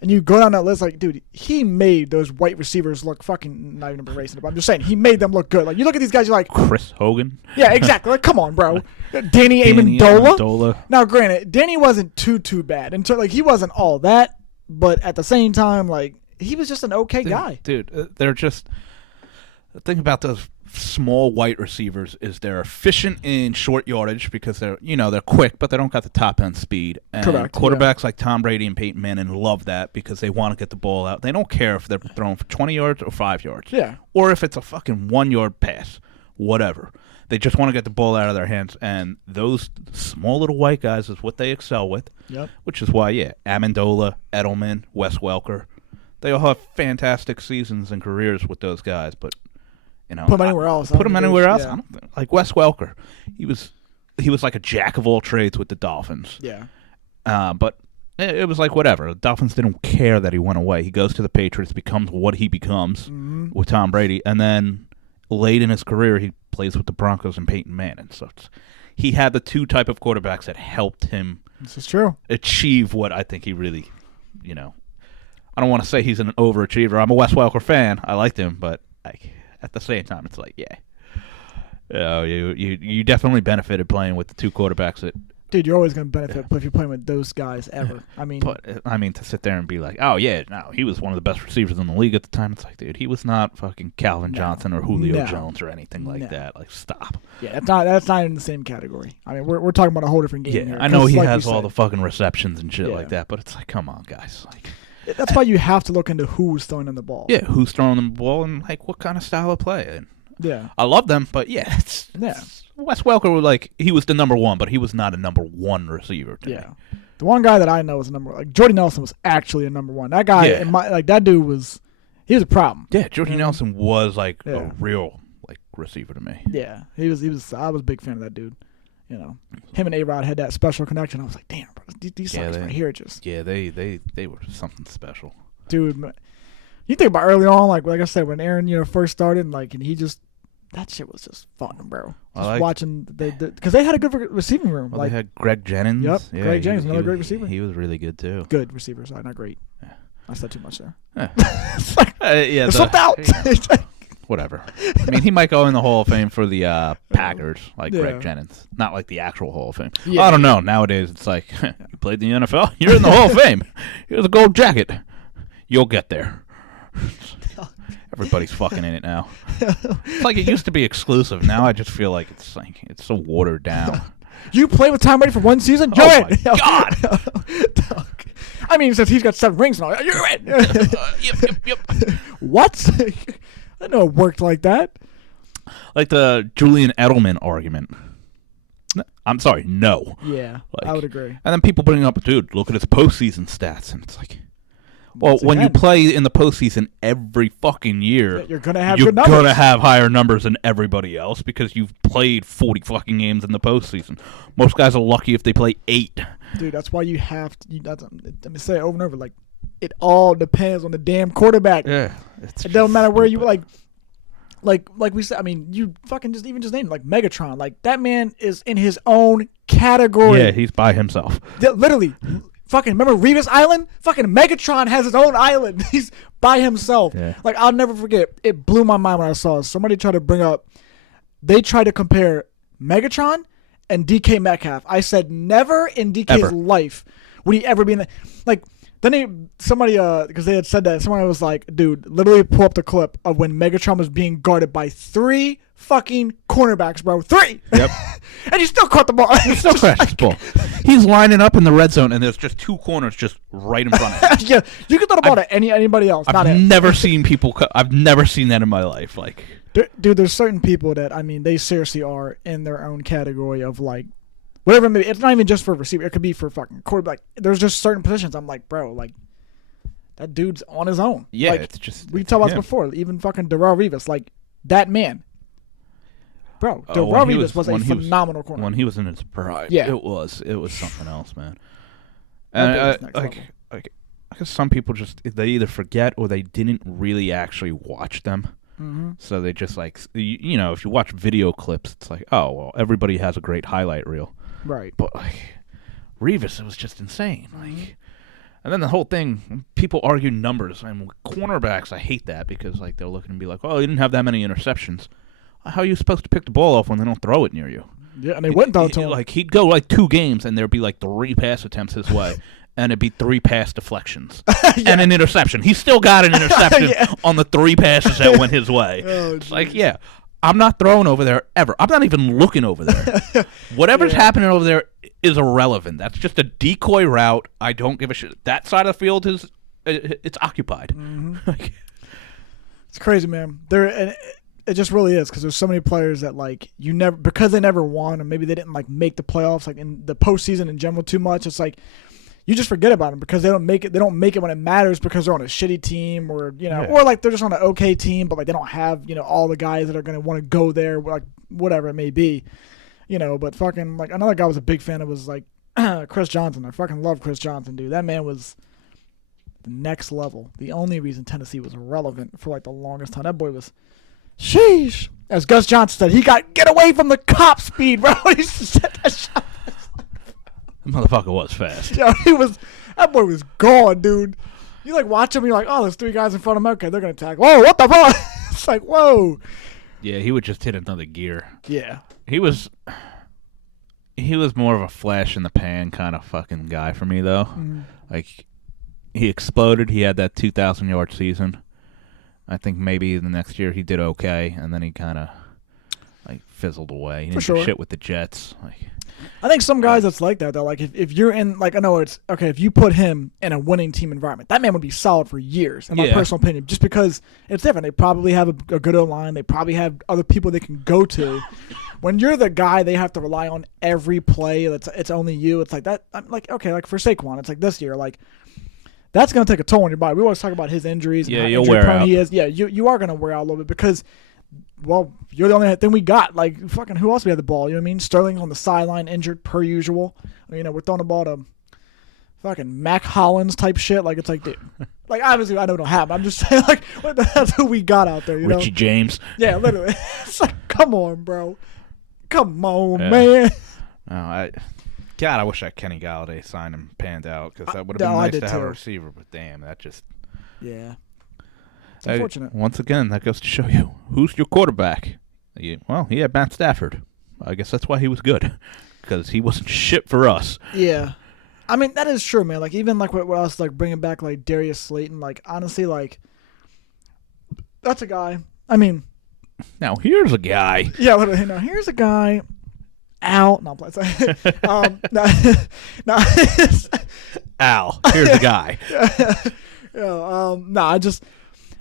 and you go down that list, like, dude, he made those white receivers look fucking not even racing. But I'm just saying, he made them look good. Like you look at these guys, you're like Chris Hogan. Yeah, exactly. Like, come on, bro. Danny Amendola. Now, granted, Danny wasn't too bad until like he wasn't all that, but at the same time, like he was just an okay guy. Dude, they're just. The thing about those small white receivers is they're efficient in short yardage because they're quick, but they don't got the top end speed. And correct. Quarterbacks like Tom Brady and Peyton Manning love that because they want to get the ball out. They don't care if they're throwing for 20 yards or 5 yards. Yeah. Or if it's a fucking 1 yard pass, whatever. They just want to get the ball out of their hands, and those small little white guys is what they excel with. Yep. Which is why, Amendola, Edelman, Wes Welker, they all have fantastic seasons and careers with those guys, but. Put him anywhere else. Put him anywhere else. I don't think, like Wes Welker, he was like a jack of all trades with the Dolphins. Yeah. But it was like whatever. The Dolphins didn't care that he went away. He goes to the Patriots, becomes what he becomes with Tom Brady, and then late in his career he plays with the Broncos and Peyton Manning. So he had the two type of quarterbacks that helped him. This is true. Achieve what I think he really, I don't want to say he's an overachiever. I'm a Wes Welker fan. I liked him, but at the same time, it's like, you definitely benefited playing with the two quarterbacks that. Dude, you're always going to benefit if you're playing with those guys ever. I mean, to sit there and be like, he was one of the best receivers in the league at the time. It's like, dude, he was not fucking Calvin Johnson or Julio Jones or anything like that. Like, stop. Yeah, that's not in the same category. I mean, we're talking about a whole different game here. I know he has all the fucking receptions and shit like that, but it's like, come on, guys, like. That's why you have to look into who's throwing them the ball. Yeah, who's throwing them the ball and like what kind of style of play. And I love them, but it's Wes Welker he was the number one, but he was not a number one receiver. To me. The one guy that I know was a number like Jordy Nelson was actually a number one. That guy, that dude was a problem. Yeah, Jordy Nelson was like a real like receiver to me. Yeah, he was. I was a big fan of that dude. Him and A-Rod had that special connection. I was like, damn, bro, these suckers right here just. Yeah, they were something special. Dude, you think about early on, like I said, when Aaron, first started, and he just, that shit was just fun, bro. Just watching, because they had a good receiving room. Well, they had Greg Jennings. Yep, Greg Jennings, another great receiver. He was really good, too. Good receiver, sorry, not great. Yeah. I said too much there. Yeah. It's like, slipped out. Whatever. I mean, he might go in the Hall of Fame for the Packers, like Greg Jennings. Not like the actual Hall of Fame. Yeah. I don't know. Nowadays, it's like, you played in the NFL? You're in the Hall of Fame. Here's a gold jacket. You'll get there. Everybody's fucking in it now. It's like it used to be exclusive. Now I just feel like it's so watered down. You played with Tom Brady for one season? You're in. My God. I mean, since he's got 7 rings and all, you're in. Yep. What? I didn't know it worked like that. Like the Julian Edelman argument. I'm sorry, no. Yeah, I would agree. And then people bring up, dude, look at his postseason stats. And it's like, well, when you play in the postseason every fucking year, you're going to have good numbers. You're going to have higher numbers than everybody else because you've played 40 fucking games in the postseason. Most guys are lucky if they play 8. Dude, that's why you have to, let me say it over and over, like, it all depends on the damn quarterback. Yeah. It doesn't matter where you like we said. I mean, you fucking just named like Megatron. Like that man is in his own category. Yeah, he's by himself. Literally, fucking remember Revis Island? Fucking Megatron has his own island. He's by himself. Yeah. Like I'll never forget. It blew my mind when I saw it. Somebody tried to bring up. They tried to compare Megatron and DK Metcalf. I said never in DK's life would he ever be in the like. Then somebody because they had said that somebody was like, dude, literally pull up the clip of when Megatron was being guarded by 3 fucking cornerbacks, bro. 3. Yep. And he still caught the ball. He still crashed the ball. He's lining up in the red zone, and there's just 2 corners just right in front of him. Yeah, you can throw the ball to anybody else. I've never seen people. I've never seen that in my life. Like, dude, there's certain people that they seriously are in their own category of like. Whatever, maybe it's not even just for receiver. It could be for fucking quarterback. There's just certain positions. I'm like, bro, like that dude's on his own. Yeah, like, it's just we talked about this before. Even fucking Darrelle Revis, like that man, bro. Darrelle Revis was a phenomenal corner when he was in his prime. Yeah, it was something else, man. And I guess some people they either forget or they didn't really actually watch them. Mm-hmm. So they just like if you watch video clips, it's like, oh well, everybody has a great highlight reel. Right. But like Revis, it was just insane. Like, and then the whole thing, people argue numbers. And with cornerbacks, I hate that because like they'll look and be like, "Oh, he didn't have that many interceptions." How are you supposed to pick the ball off when they don't throw it near you? Yeah, and they wouldn't throw it to him. Like he'd go like 2 games and there'd be like 3 pass attempts his way. And it'd be 3 pass deflections and an interception. He still got an interception on the 3 passes that went his way. It's like, I'm not throwing over there ever. I'm not even looking over there. Whatever's happening over there is irrelevant. That's just a decoy route. I don't give a shit. That side of the field it's occupied. Mm-hmm. It's crazy, man. It just really is because there's so many players that like because they never won or maybe they didn't like make the playoffs like in the postseason in general too much. It's like. You just forget about them because they don't make it. They don't make it when it matters because they're on a shitty team, or or like they're just on an okay team, but like they don't have all the guys that are gonna want to go there, like whatever it may be, But fucking like another guy I was a big fan of was like Chris Johnson. I fucking love Chris Johnson, dude. That man was the next level. The only reason Tennessee was relevant for like the longest time. That boy was, sheesh. As Gus Johnson said, he got get away from the cop speed, bro. He set that shot. Motherfucker was fast. Yeah, that boy was gone, dude. You like watch him, you're like, oh, there's 3 guys in front of him. Okay, they're gonna attack. Whoa, what the fuck? It's like, whoa. Yeah, he would just hit another gear. Yeah. He was more of a flash in the pan kind of fucking guy for me though. Mm. Like he exploded. He had that 2,000-yard season. I think maybe the next year he did okay, and then he kind of like fizzled away. He didn't do shit with the Jets. Like. I think some guys that's like that though. Like if you're in like I know it's okay if you put him in a winning team environment, that man would be solid for years. In my personal opinion, just because it's different. They probably have a good O-line. They probably have other people they can go to. When you're the guy they have to rely on every play, it's only you. It's like that. I'm like okay, like for Saquon, it's like this year, like that's gonna take a toll on your body. We always talk about his injuries. Yeah, and you'll wear out. He is. Yeah, you are gonna wear out a little bit because. Well, you're the only thing we got. Like, fucking, who else we had the ball? You know what I mean? Sterling on the sideline, injured per usual. We're throwing the ball to fucking Mac Hollins type shit. Like, it's like, dude. Like, obviously, I know it don't happen. I'm just saying, like, that's who we got out there, Richie James. Yeah, literally. It's like, come on, bro. Come on, man. No, God, I wish that Kenny Galladay sign him panned out because that would have been nice to have a receiver. But damn, that just. Yeah. It's unfortunate. Once again, that goes to show you who's your quarterback. He had Matt Stafford. I guess that's why he was good because he wasn't shit for us. Yeah, I mean that is true, man. Like even like what I was like bringing back like Darius Slayton. Like honestly, like that's a guy. I mean, now here's a guy. Yeah, literally. Now here's a guy. Al, no, I'm playing. Al, here's a guy.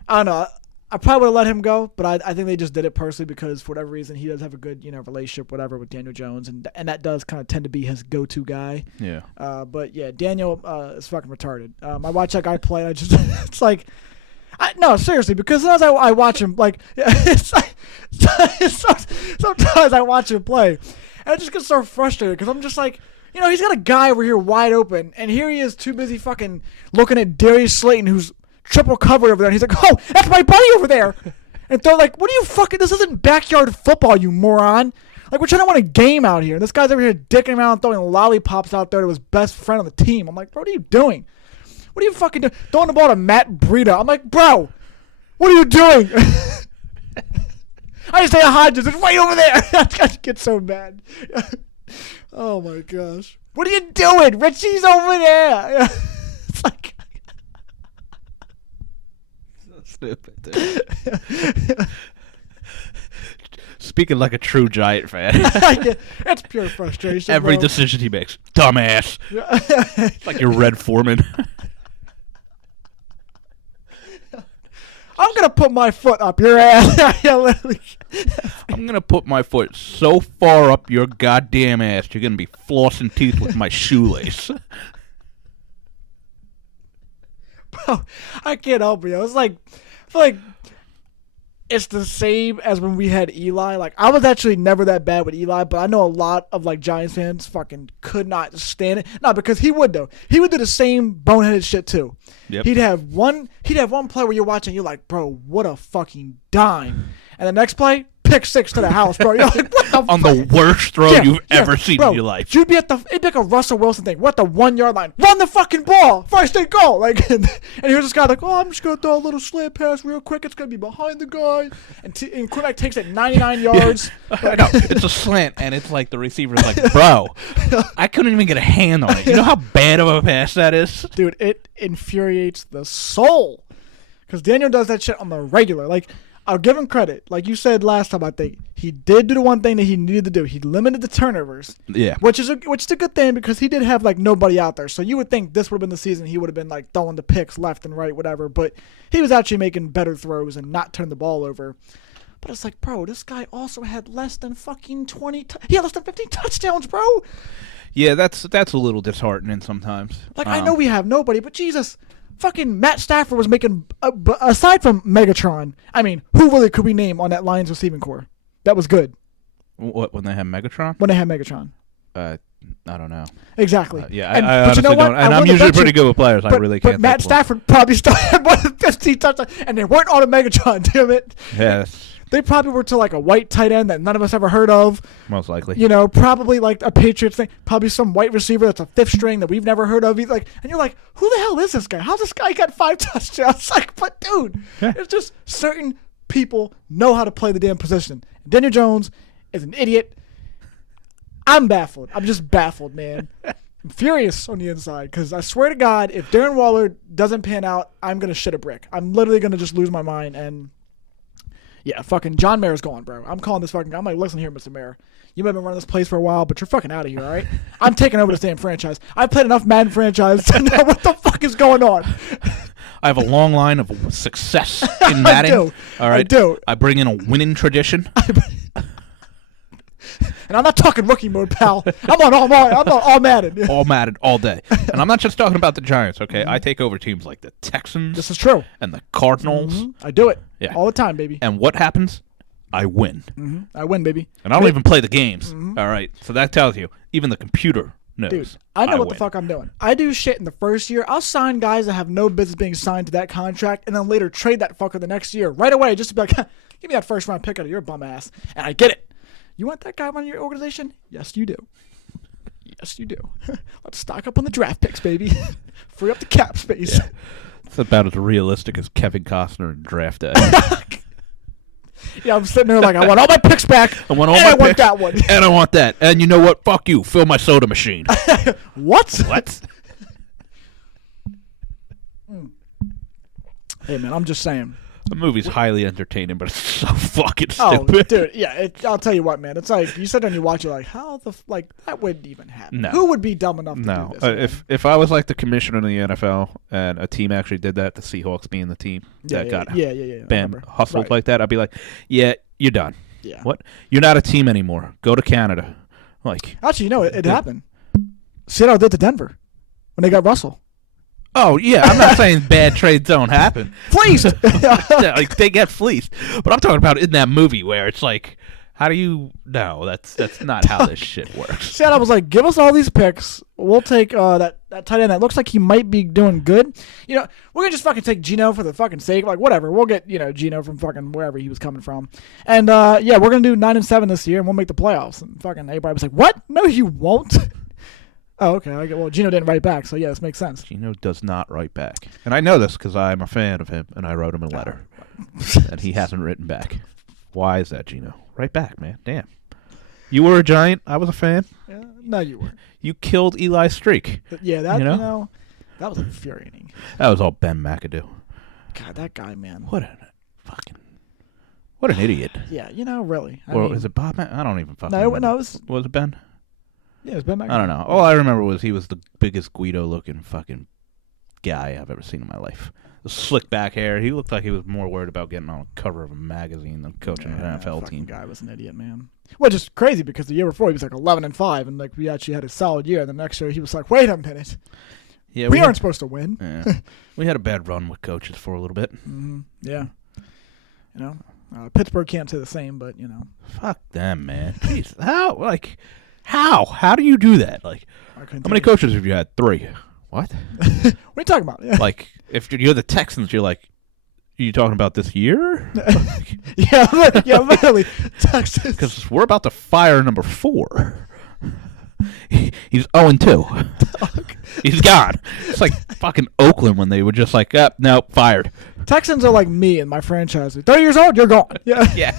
I don't know. I probably would have let him go, but I think they just did it personally because for whatever reason he does have a good relationship whatever with Daniel Jones and that does kind of tend to be his go-to guy. Yeah. But yeah, Daniel is fucking retarded. I watch that guy play. I just it's like, no seriously because sometimes I watch him like it's like sometimes I watch him play and I just get so frustrated because I'm just like. He's got a guy over here wide open, and here he is too busy fucking looking at Darius Slayton, who's triple covered over there, and he's like, oh, that's my buddy over there. And they're like, what are you fucking, this isn't backyard football, you moron. Like, we're trying to win a game out here. And this guy's over here dicking around, throwing lollipops out there to his best friend on the team. I'm like, bro, what are you doing? What are you fucking doing? Throwing the ball to Matt Breida. I'm like, bro, what are you doing? I just say Hodges, it's way over there. I get so mad. Oh my gosh. What are you doing? Richie's over there. It's like so stupid, dude. Speaking like a true Giant fan. It's pure frustration. Every bro. decision he makes, dumbass. It's like your Red Foreman. I'm gonna put my foot up your ass. Yeah, literally. I'm gonna put my foot so far up your goddamn ass, you're gonna be flossing teeth with my shoelace. Bro, I can't help you. It's like, I feel like it's the same as when we had Eli. Like, I was actually never that bad with Eli, but I know a lot of like Giants fans fucking could not stand it. Not because he would though. He would do the same boneheaded shit too. Yep. He'd have one play where you're watching, you're like, bro, what a fucking dime. And the next play, pick six to the house, bro. You're like, what the On the worst throw you've ever seen bro, in your life. You'd be it'd be like a Russell Wilson thing. What the 1 yard line? Run the fucking ball. First and goal. Like, and here's this guy like, oh, I'm just gonna throw a little slant pass real quick. It's gonna be behind the guy. And quarterback takes it 99 yards. I know. It's a slant, and it's like the receiver's like, bro, I couldn't even get a hand on it. You know how bad of a pass that is? Dude, it infuriates the soul. Because Daniel does that shit on the regular. Like, I'll give him credit. Like you said last time, I think he did do the one thing that he needed to do. He limited the turnovers. Yeah. Which is a good thing because he did have like nobody out there. So you would think this would have been the season he would have been like throwing the picks left and right, whatever. But he was actually making better throws and not turning the ball over. But it's like, bro, this guy also had less than fucking 20. He had less than 15 touchdowns, bro. Yeah, that's a little disheartening sometimes. Like I know we have nobody, but Jesus. Fucking Matt Stafford was making, aside from Megatron, I mean, who really could we name on that Lions receiving core? That was good. What, when they have Megatron? When they had Megatron. I don't know. Exactly. Yeah, I honestly don't. And I'm usually pretty good with players. I really can't. But Matt Stafford probably still had more than 15 touchdowns, and they weren't on a Megatron, damn it. Yes. They probably were to like a white tight end that none of us ever heard of. Most likely. You know, probably like a Patriots thing. Probably some white receiver that's a fifth string that we've never heard of. Like, and you're like, who the hell is this guy? How's this guy got 5 touchdowns? Like, but dude, it's just certain people know how to play the damn position. Daniel Jones is an idiot. I'm baffled. I'm just baffled, man. I'm furious on the inside because I swear to God, if Darren Waller doesn't pan out, I'm going to shit a brick. I'm literally going to just lose my mind and... Yeah, fucking John Mayer's gone, bro. I'm calling this fucking guy. I'm like, listen here, Mr. Mayer. You might have been running this place for a while, but you're fucking out of here, all right? I'm taking over this damn franchise. I've played enough Madden franchise to know what the fuck is going on. I have a long line of success in Madden. I do. All right. I do. I bring in a winning tradition. And I'm not talking rookie mode, pal. I'm on all Madden. All Madden, all day. And I'm not just talking about the Giants, okay? Mm-hmm. I take over teams like the Texans. This is true. And the Cardinals. Mm-hmm. I do it. Yeah. All the time, baby. And what happens? I win. Mm-hmm. I win, baby. And I don't even play the games. Mm-hmm. All right. So that tells you, even the computer knows. Dude, I know what win. the fuck I'm doing. I do shit in the first year. I'll sign guys that have no business being signed to that contract and then later trade that fucker the next year right away just to be like, give me that first round pick out of your bum ass. And I get it. You want that guy running your organization? Yes, you do. Yes, you do. Let's stock up on the draft picks, baby. Free up the cap space. Yeah. It's about as realistic as Kevin Costner in Draft Day. Yeah, I'm sitting there like, I want all my picks back. I want all and my I picks. Want that one. And I want that. And you know what? Fuck you. Fill my soda machine. What? What? Hey, man, I'm just saying. The movie's highly entertaining, but it's so fucking stupid. Oh, dude, yeah. I'll tell you what, man. It's like you sit there and you watch it, like, how the that wouldn't even happen. No. Who would be dumb enough to do this? If I was like the commissioner in the NFL and a team actually did that, the Seahawks being the team that got bam hustled like that, I'd be like, yeah, you're done. Yeah. What? You're not a team anymore. Go to Canada. Like, actually, you know, it happened. Seattle did to Denver when they got Russell. Oh, yeah, I'm not saying bad trades don't happen. Fleeced! Like, they get fleeced. But I'm talking about in that movie where it's like, how do you... No, that's not how this shit works. Seattle was like, give us all these picks. We'll take that tight end that looks like he might be doing good. You know, we're going to just fucking take Geno for the fucking sake. Like, whatever. We'll get, Geno from fucking wherever he was coming from. And, yeah, we're going to do 9-7 this year, and we'll make the playoffs. And fucking everybody was like, what? No, you won't. Oh, okay. Well, Geno didn't write back, so yeah, this makes sense. Geno does not write back. And I know this because I'm a fan of him, and I wrote him a letter. And he hasn't written back. Why is that, Geno? Write back, man. Damn. You were a Giant. I was a fan. Yeah, no, you weren't. You killed Eli's streak. Yeah, that that was infuriating. That was all Ben McAdoo. God, that guy, man. What an idiot. Yeah, really. I Or mean, is it Bob? I don't even fucking. No, remember. it was. Was it Ben? Yeah, it was Ben McAdoo. I don't know. All I remember was he was the biggest Guido-looking fucking guy I've ever seen in my life. The slick back hair. He looked like he was more worried about getting on a cover of a magazine than coaching an NFL team. Guy was an idiot, man. Which is crazy because the year before he was like 11-5, and like we actually had a solid year. And the next year he was like, "Wait a minute, Yeah, we aren't supposed to win." Yeah. We had a bad run with coaches for a little bit. Mm-hmm. Yeah, Pittsburgh can't say the same, but Fuck them, man. Jeez, how do you do that? Like, how many coaches have you had? 3. What? What are you talking about? Yeah. Like, if you're the Texans, you're like, are you talking about this year? yeah, literally. Texas. Because we're about to fire number 4. He's 0-2. He's gone. It's like fucking Oakland when they were just like, nope, fired. Texans are like me and my franchise. 30 years old, you're gone. Yeah. Yeah.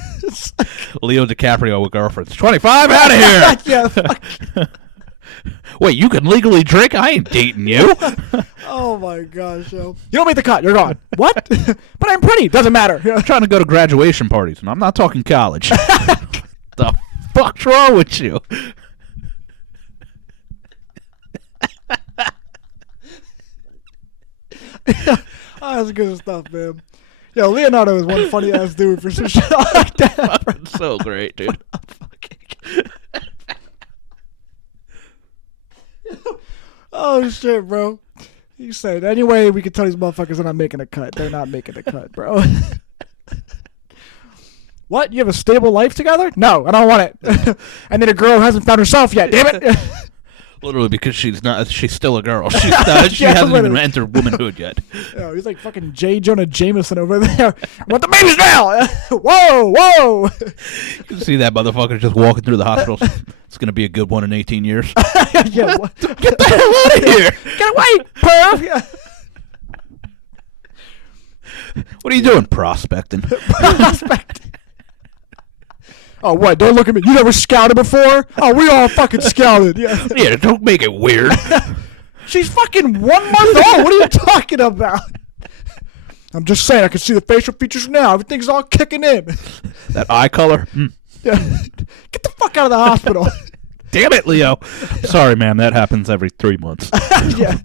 Leo DiCaprio with girlfriends. 25, out of here. Yeah. Fuck. Wait, you can legally drink? I ain't dating you. Oh my gosh, yo. You don't make the cut, you're gone. What? But I'm pretty. Doesn't matter. I'm trying to go to graduation parties, and I'm not talking college. The fuck's wrong with you? Oh, that's good stuff, man. Yo, Leonardo is one funny ass dude for some shit like that. Fucking so great, dude. Oh shit, bro. He said, anyway, we can tell these motherfuckers they're not making a cut. They're not making a cut, bro. What? You have a stable life together? No, I don't want it. And then a girl hasn't found herself yet, damn it. Literally because she's still a girl. She hasn't even entered womanhood yet. Oh, he's like fucking J. Jonah Jameson over there. I want the babies now. Whoa. You can see that motherfucker just walking through the hospital. It's going to be a good one in 18 years. Yeah, what? Get the hell out of here. Get away, perv. What are you doing? Prospecting. Prospecting. Oh, what? Don't look at me. You never scouted before? Oh, we all fucking scouted. Yeah. Yeah, don't make it weird. She's fucking 1 month old. What are you talking about? I'm just saying, I can see the facial features now. Everything's all kicking in. That eye color? Yeah. Get the fuck out of the hospital. Damn it, Leo. Sorry, ma'am. That happens every 3 months. Yeah.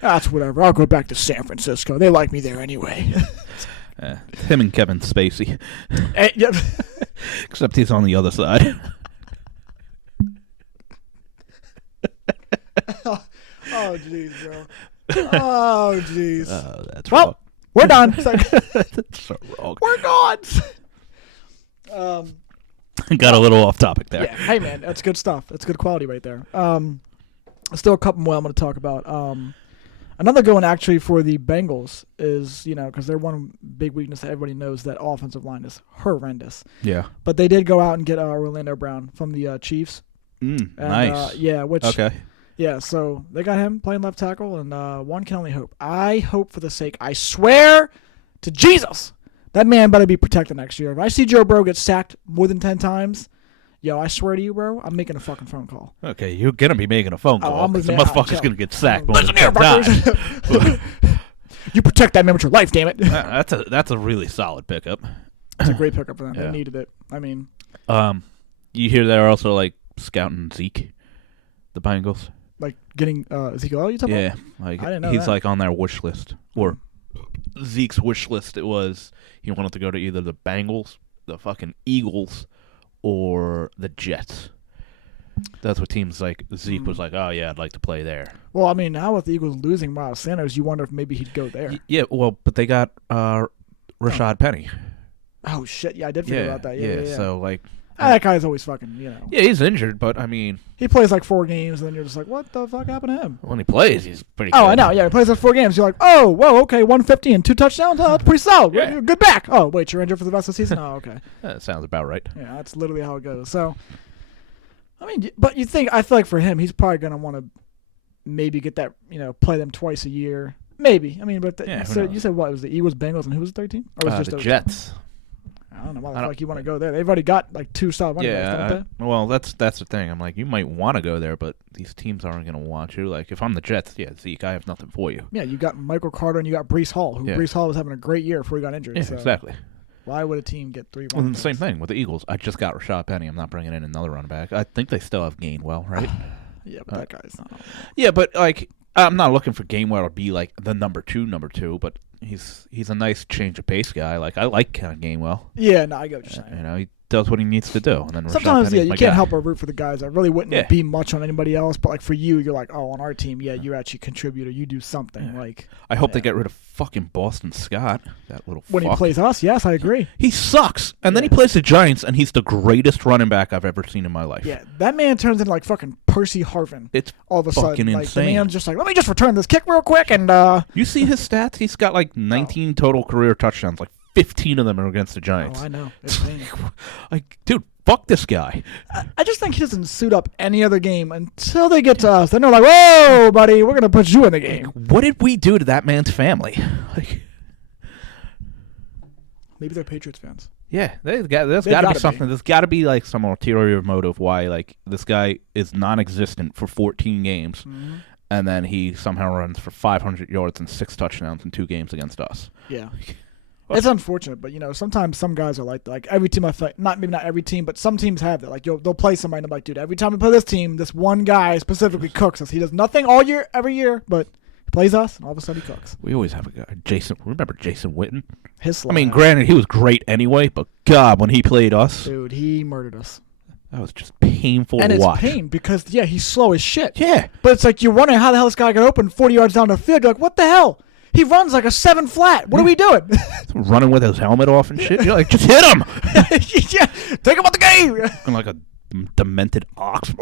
That's whatever. I'll go back to San Francisco. They like me there anyway. Him and Kevin Spacey. Yep. Except he's on the other side. Oh, jeez, bro. Oh, jeez. That's well, wrong. We're done. That's so wrong. We're gone. Got a little off topic there. Yeah. Hey, man, that's good stuff. That's good quality right there. Still a couple more I'm going to talk about. Another good one, actually, for the Bengals is, because their one big weakness that everybody knows, that offensive line is horrendous. Yeah. But they did go out and get Orlando Brown from the Chiefs. Nice. Yeah, Okay. Yeah, so they got him playing left tackle, and one can only hope. I hope for the sake, I swear to Jesus, that man better be protected next year. If I see Joe Burrow get sacked more than 10 times, yo, I swear to you, bro, I'm making a fucking phone call. Okay, you're going to be making a phone call because the motherfucker's going to get sacked more Listen than 10 times. You protect that man with your life, damn it. That's a really solid pickup. It's a great pickup for them. Yeah. They needed it. I mean. You hear they're also, like, scouting Zeke, the Bengals? Like getting Ezekiel, you talking about? Yeah, like I didn't know he's that. like on their wish list, or Zeke's wish list. It was he wanted to go to either the Bengals, the fucking Eagles, or the Jets. That's what teams like Zeke was like. Oh yeah, I'd like to play there. Well, I mean, now with the Eagles losing Miles Sanders, you wonder if maybe he'd go there. Yeah, well, but they got Rashad Penny. Oh shit! Yeah, I did forget about that. Yeah. So like. That guy's always fucking, Yeah, he's injured, but I mean... He plays like 4 games, and then you're just like, what the fuck happened to him? When he plays, he's pretty good. Oh, I know, yeah, he plays like 4 games. You're like, oh, whoa, okay, 150 and 2 touchdowns? Oh, that's pretty solid. Yeah. Good back. Oh, wait, you're injured for the rest of the season? Oh, okay. That sounds about right. Yeah, that's literally how it goes. So, I mean, but I feel like for him, he's probably going to want to maybe get that, play them twice a year. Maybe. I mean, but you said what? It was the Eagles, Bengals, and who was the 13? Or was it just the those Jets. Two? I don't know why the fuck you want to go there. They've already got like 2 solid running backs, don't they? Well, that's the thing. I'm like, you might want to go there, but these teams aren't going to want you. Like, if I'm the Jets, Zeke, I have nothing for you. Yeah, you got Michael Carter and you got Breece Hall, Breece Hall was having a great year before he got injured. Yeah, so exactly. Why would a team get 3 Well, running the same thing with the Eagles. I just got Rashad Penny. I'm not bringing in another running back. I think they still have Gainwell, right? Yeah, but that guy's not. Yeah, but like, I'm not looking for Gainwell to be like the number two, but he's a nice change of pace guy. Like, I like kind of Gainwell. Yeah, no, I get what you're saying. You know, he does what he needs to do. And then sometimes, you can't help but root for the guys that really wouldn't be much on anybody else. But like for you, you're like, oh, on our team, you actually contribute or you do something. Like, I hope they get rid of fucking Boston Scott, that little when fuck. He plays us. Yes, I agree. He sucks, and then he plays the Giants, and he's the greatest running back I've ever seen in my life. Yeah, that man turns into like fucking Percy Harvin. It's all of a fucking sudden, insane. The man's just like, let me just return this kick real quick, and you see his stats? He's got like 19 total career touchdowns. Like 15 of them are against the Giants. Oh, I know. It's like, dude, fuck this guy. I just think he doesn't suit up any other game until they get to us. Then they're like, whoa, buddy, we're going to put you in the game. What did we do to that man's family? Like, maybe they're Patriots fans. Yeah, there's got to be something. There's got to be like some ulterior motive why like this guy is non-existent for 14 games, and then he somehow runs for 500 yards and 6 touchdowns in 2 games against us. Yeah. It's unfortunate, but sometimes some guys are like every team I feel maybe not every team, but some teams have that. Like they'll play somebody and I'm like, dude, every time we play this team, this one guy specifically cooks us. He does nothing all year, every year, but he plays us and all of a sudden he cooks. We always have a guy, Jason. Remember Jason Witten? I mean, granted, he was great anyway, but God, when he played us, dude, he murdered us. That was just painful and to watch. And it's pain because he's slow as shit. Yeah, but it's like you're wondering how the hell this guy got open 40 yards down the field. You're like, what the hell? He runs like a 7 flat. What are we doing? Running with his helmet off and shit. You're like, just hit him. Yeah, take him out the game. Looking like a demented ox.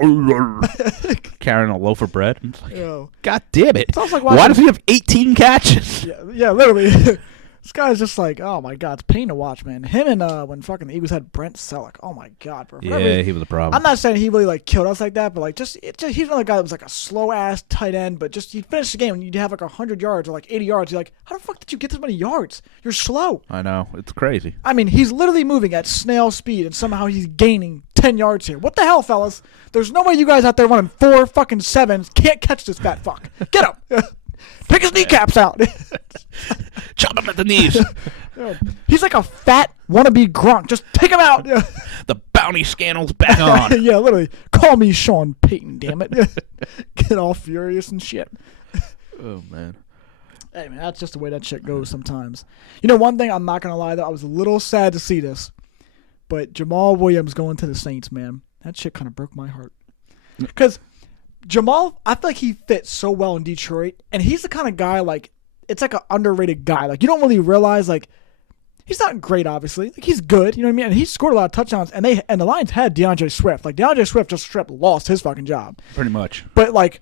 Carrying a loaf of bread. It's like, God damn it. It's like why does he have 18 catches? Yeah, literally. This guy's just like, oh my God, it's pain to watch, man. Him and when fucking the Eagles had Brent Selleck. Oh my God, bro. Yeah, he was a problem. I'm not saying he really like killed us like that, but like he's another guy that was like a slow ass tight end, but just he'd finish the game and you'd have like 100 yards or like 80 yards. You're like, how the fuck did you get this many yards? You're slow. I know, it's crazy. I mean, he's literally moving at snail speed and somehow he's gaining 10 yards here. What the hell, fellas? There's no way you guys out there running 4 fucking 7s can't catch this fat fuck. Get him. Pick his kneecaps out. Chop him at the knees. He's like a fat wannabe Gronk. Just take him out. The bounty scandal's back on. Yeah, literally. Call me Sean Payton, damn it. Get all furious and shit. Oh, man. Hey, man, that's just the way that shit goes sometimes. One thing, I'm not going to lie, though, I was a little sad to see this, but Jamal Williams going to the Saints, man, that shit kind of broke my heart. Because Jamal, I feel like he fits so well in Detroit, and he's the kind of guy, like, it's like an underrated guy. Like, you don't really realize, like, he's not great, obviously. Like, he's good, you know what I mean? And he scored a lot of touchdowns, and the Lions had DeAndre Swift. Like, DeAndre Swift just straight lost his fucking job. Pretty much. But, like,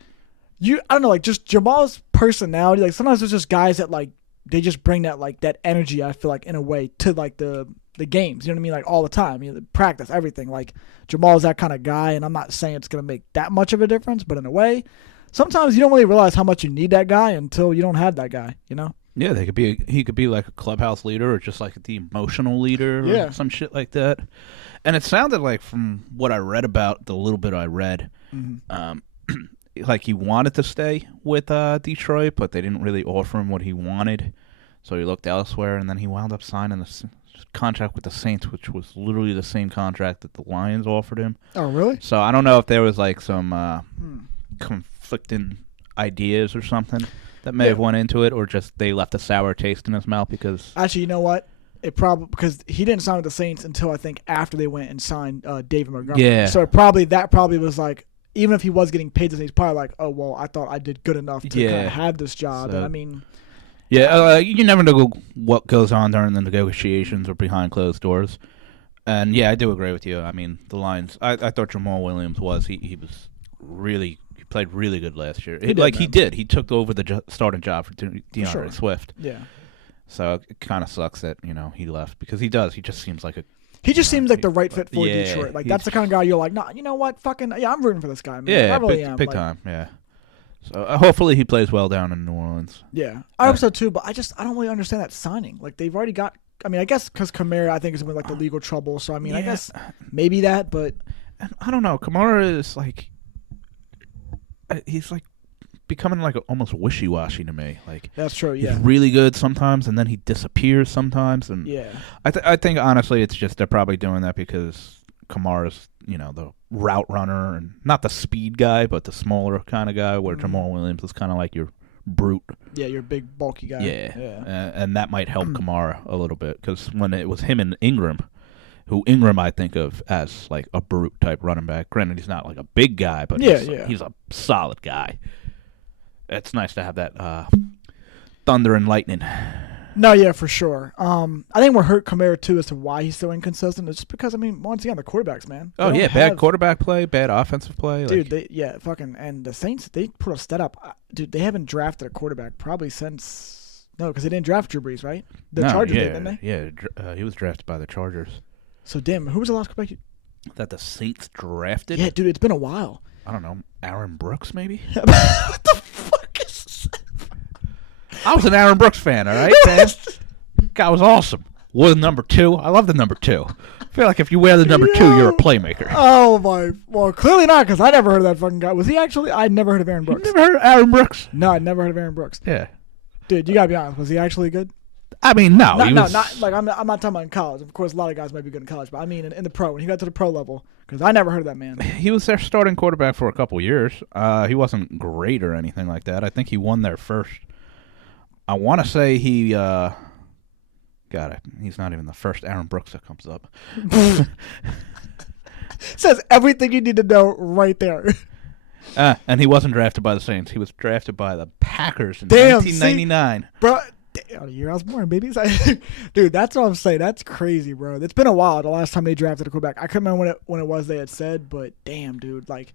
I don't know, like, just Jamal's personality, like, sometimes there's just guys that, like, they just bring that, like, that energy, I feel like, in a way, to, like, the games, you know what I mean? Like, all the time, the practice, everything. Like, Jamal's that kind of guy, and I'm not saying it's going to make that much of a difference, but in a way, sometimes you don't really realize how much you need that guy until you don't have that guy, Yeah, he could be like a clubhouse leader or just like the emotional leader or some shit like that. And it sounded like, from what I read about, the little bit I read, like he wanted to stay with Detroit, but they didn't really offer him what he wanted, so he looked elsewhere, and then he wound up signing a contract with the Saints, which was literally the same contract that the Lions offered him. Oh, really? So I don't know if there was like some conflicting ideas or something that may have went into it, or just they left a sour taste in his mouth because... Actually, you know what? It probably... Because he didn't sign with the Saints until, I think, after they went and signed David Montgomery. Yeah. So that probably was like... Even if he was getting paid, he's probably like, oh, well, I thought I did good enough to kind of have this job. So, and I mean... Yeah, you never know what goes on during the negotiations or behind closed doors. And, yeah, I do agree with you. I mean, the Lions... I thought Jamal Williams was... He was really... He played really good last year. He did. He took over the starting job for DeAndre Swift. Yeah. So it kind of sucks that, he left. Because he does. He just seems like a... He just seems like the right fit for Detroit. Like, that's the kind of guy you're like, nah, you know what? Fucking... Yeah, I'm rooting for this guy, man. Yeah, I really am. Big time, yeah. So hopefully he plays well down in New Orleans. Yeah, I hope so too. But I don't really understand that signing. Like, they've already got I mean, I guess because Kamara, I think, is in like the legal trouble. So I mean, I Yeah. guess maybe that, but I don't know. Kamara is like, he's like becoming like almost wishy-washy to me. Like, that's true. he's Yeah. really good sometimes, and then he disappears sometimes. And Yeah. I think honestly, it's just they're probably doing that because Kamara's, the route runner and not the speed guy, but the smaller kind of guy. Where Jamal Williams is kind of like your brute. Yeah, you're a big bulky guy. Yeah. And that might help Kamara a little bit because when it was him and Ingram, who Ingram I think of as like a brute type running back. Granted, he's not like a big guy, but he's a solid guy. It's nice to have that thunder and lightning. No, yeah, for sure. I think what hurt Kamara too as to why he's so inconsistent is just because, I mean, once again, the quarterbacks, man. Oh yeah, bad quarterback play, bad offensive play. Dude, and the Saints, they put a stat up. Dude, they haven't drafted a quarterback probably since, no, because they didn't draft Drew Brees, right? The Chargers did, didn't they? Yeah, he was drafted by the Chargers. So, damn, who was the last quarterback? That the Saints drafted? Yeah, dude, it's been a while. I don't know, Aaron Brooks maybe? What the fuck is this? I was an Aaron Brooks fan, all right, man? Guy was awesome. Wore the number 2. I love the number 2. I feel like if you wear the number 2, you're a playmaker. Oh, my. Well, clearly not, because I never heard of that fucking guy. Was he actually? I'd never heard of Aaron Brooks. You never heard of Aaron Brooks? No, I'd never heard of Aaron Brooks. Yeah. Dude, you got to be honest. Was he actually good? I mean, no. Not like I'm not talking about in college. Of course, a lot of guys might be good in college, but I mean in the pro, when he got to the pro level, because I never heard of that man. He was their starting quarterback for a couple years. He wasn't great or anything like that. I think he won their first. I want to say he. He's not even the first Aaron Brooks that comes up. Says everything you need to know right there. And he wasn't drafted by the Saints. He was drafted by the Packers in 1999. See, bro. The year I was born, baby. Dude, that's what I'm saying. That's crazy, bro. It's been a while. The last time they drafted a quarterback, I couldn't remember when it was they had said, but damn, dude. Like,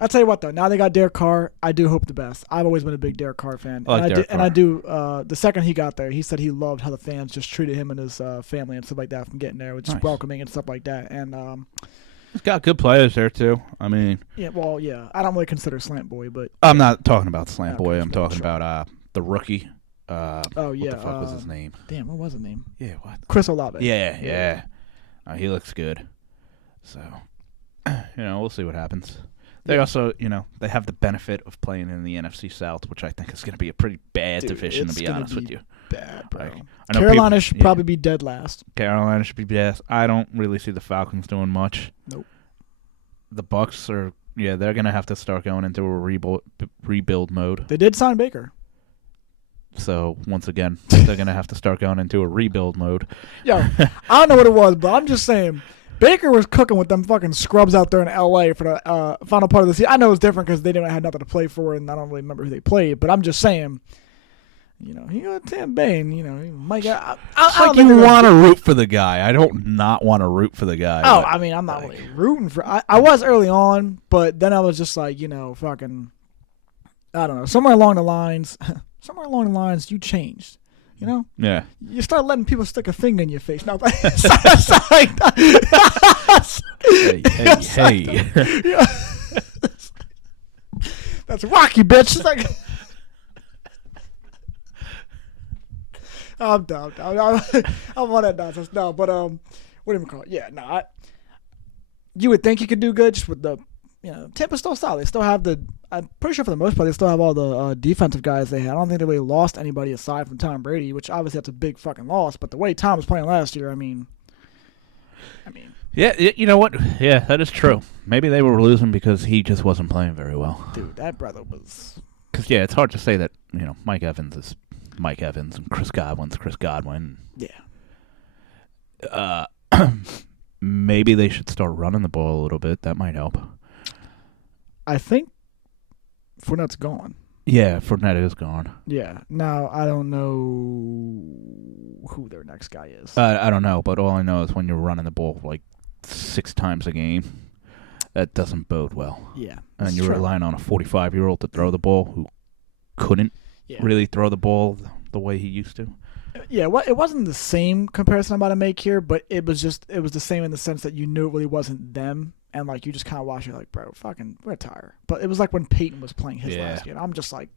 I'll tell you what though. Now they got Derek Carr. I do hope the best. I've always been a big Derek Carr fan, and I do. The second he got there, he said he loved how the fans just treated him and his family and stuff like that from getting there, which is welcoming and stuff like that. And he's got good players there too. I mean, yeah. Well, yeah. I don't really consider Slant Boy, but I'm not talking about Slant Boy. I'm talking about the rookie. What the fuck was his name? Damn, what was his name? Yeah, what? Chris Olave. Yeah. He looks good. So, we'll see what happens. They also, they have the benefit of playing in the NFC South, which I think is going to be a pretty bad division, to be honest with you. Bad, bro. Like, Carolina should probably be dead last. Carolina should be dead. I don't really see the Falcons doing much. Nope. The Bucks are, they're going to have to start going into a rebuild mode. They did sign Baker. So, once again, they're going to have to start going into a rebuild mode. Yo, I don't know what it was, but I'm just saying, Baker was cooking with them fucking scrubs out there in L.A. for the final part of the season. I know it's different because they didn't have nothing to play for, and I don't really remember who they played, but I'm just saying, he got Tampa Bay, and, he might get... It's like you want to root for the guy. I don't not want to root for the guy. Oh, I mean, I'm not really rooting for... I was early on, but then I was just like, fucking... I don't know. Somewhere along the lines, you changed. Yeah. You start letting people stick a finger in your face. No, hey. That's Rocky, bitch. It's like... I'm down. I'm on that nonsense. No, but what do you call it? Yeah, no. You would think you could do good just with the... Tampa's still solid. They still have I'm pretty sure for the most part, they still have all the defensive guys they had. I don't think they really lost anybody aside from Tom Brady, which obviously that's a big fucking loss. But the way Tom was playing last year, I mean. Yeah, you know what? Yeah, that is true. Maybe they were losing because he just wasn't playing very well. Dude, that brother was. Because, it's hard to say that, Mike Evans is Mike Evans and Chris Godwin's Chris Godwin. Yeah. Maybe they should start running the ball a little bit. That might help. I think Fournette's gone. Yeah, Fournette is gone. Yeah. Now, I don't know who their next guy is. I don't know, but all I know is when you're running the ball like 6 times a game, that doesn't bode well. Yeah. And you're relying on a 45-year-old to throw the ball who couldn't really throw the ball the way he used to. Yeah, well, it wasn't the same comparison I'm about to make here, but it was the same in the sense that you knew it really wasn't them. And, you just kind of watch it like, bro, fucking retire. But it was like when Peyton was playing his last year. And I'm just like,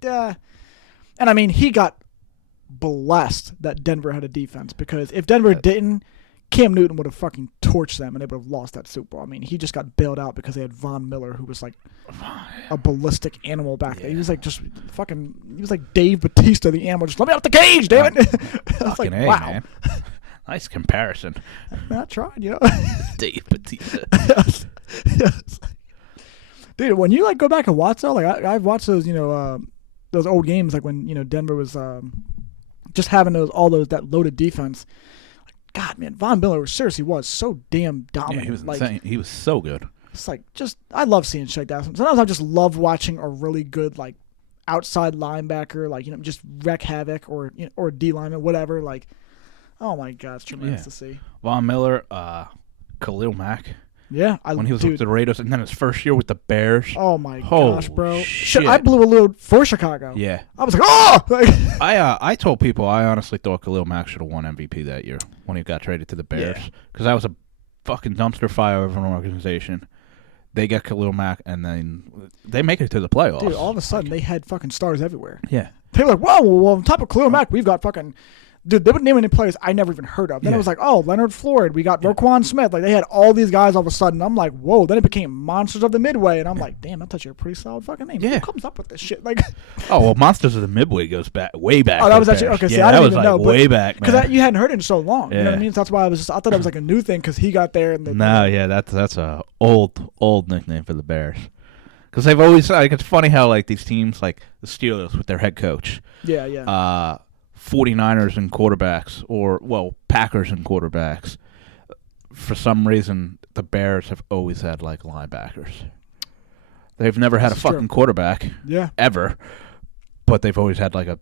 duh. And, I mean, he got blessed that Denver had a defense, because if Denver didn't, Cam Newton would have fucking torched them and they would have lost that Super Bowl. I mean, he just got bailed out because they had Von Miller, who was like a ballistic animal back there. He was like just fucking, he was like Dave Bautista, the animal. Just let me out the cage, damn it. I was like, wow. Man. Nice comparison. I tried, Dave Bautista. Yes. Dude, when you like go back and watch though, like I've watched those, those old games, like when, Denver was just having that loaded defense. God, man, Von Miller seriously was so damn dominant. Yeah, he was insane. He was so good. It's like I love seeing shit like that. Sometimes I just love watching a really good like outside linebacker, like just wreak havoc, or or D lineman, whatever. Like, oh my God, it's tremendous to see. Von Miller, Khalil Mack. Yeah, when he was with the Raiders, and then his first year with the Bears. Oh my gosh, bro! Shit. I blew a load for Chicago. Yeah, I was like, oh! I told people I honestly thought Khalil Mack should have won MVP that year when he got traded to the Bears, because that was a fucking dumpster fire of an organization. They get Khalil Mack, and then they make it to the playoffs. Dude, all of a sudden they had fucking stars everywhere. Yeah, they were like, whoa, well, on top of Khalil Mack, we've got fucking. Dude, they would name any players I never even heard of. Then it was like, oh, Leonard Floyd. We got Roquan Smith. Like, they had all these guys all of a sudden. I'm like, whoa. Then it became Monsters of the Midway. And I'm like, damn, that's actually a pretty solid fucking name. Yeah. Who comes up with this shit? Like, oh, well, Monsters of the Midway goes way back. Oh, that was actually, okay, see, I didn't even know. Way back, man. Because you hadn't heard it in so long. You know what I mean? So that's why I thought it was like a new thing because he got there. And that's a old nickname for the Bears. Because they've always, like, it's funny how, like, these teams, like the Steelers with their head coach. Yeah. 49ers and quarterbacks, or, well, Packers and quarterbacks. For some reason, the Bears have always had, like, linebackers. They've never had a fucking quarterback. Yeah. Ever. But they've always had, like, a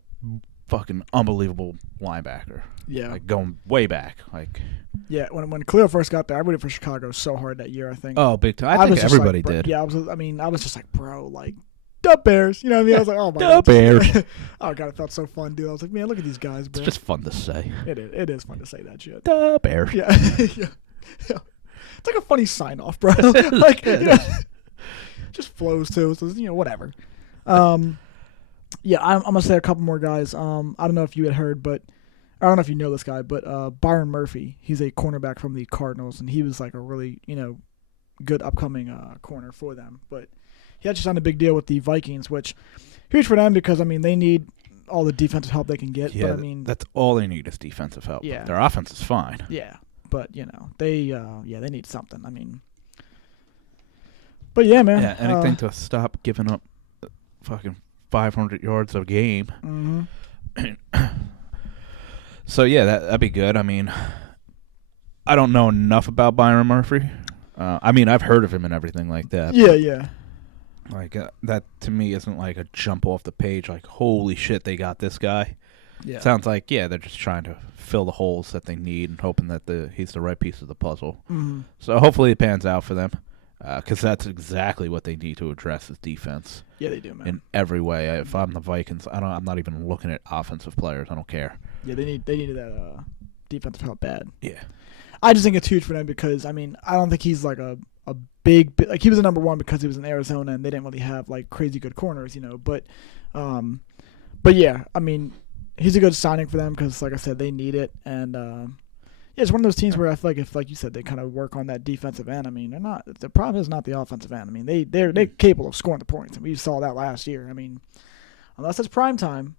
fucking unbelievable linebacker. Yeah. Like, going way back. Like. Yeah, when Khalil first got there, I rooted for Chicago so hard that year, I think. Oh, big time. I think everybody did. Yeah, I was just like, bro, like, the Bears. You know what I mean? I was like, oh my God. The Bears. Oh God, it felt so fun, dude. I was like, man, look at these guys, bro. It's just fun to say. It is fun to say that shit. The Bears. Yeah. Yeah. It's like a funny sign off, bro. Like, just flows too. So, whatever. Yeah, I'm gonna say a couple more guys. I don't know if you had heard, but I don't know if you know this guy, but Byron Murphy. He's a cornerback from the Cardinals, and he was like a really, good upcoming corner for them. But he actually signed a big deal with the Vikings, which huge for them because, they need all the defensive help they can get. Yeah, but, that's all they need is defensive help. Yeah. Their offense is fine. Yeah, but, they need something. But, yeah, man. Yeah, anything to stop giving up fucking 500 yards a game. Mm-hmm. So, yeah, that'd be good. I don't know enough about Byron Murphy. I've heard of him and everything like that. Yeah. Like, that to me isn't like a jump off the page, like, holy shit, they got this guy. Yeah. Sounds like, they're just trying to fill the holes that they need and hoping that he's the right piece of the puzzle. Mm-hmm. So hopefully it pans out for them, because that's exactly what they need to address is defense. Yeah, they do, man. In every way. If I'm the Vikings, I'm not even looking at offensive players. I don't care. Yeah, they needed that defensive help bad. Yeah. I just think it's huge for them because, I don't think he's like a big, like, he was a number one because he was in Arizona and they didn't really have like crazy good corners, but yeah, he's a good signing for them because, like I said, they need it. And it's one of those teams where I feel like if, like you said, they kind of work on that defensive end. They're not. The problem is not the offensive end. They're capable of scoring the points, and we saw that last year. Unless it's prime time,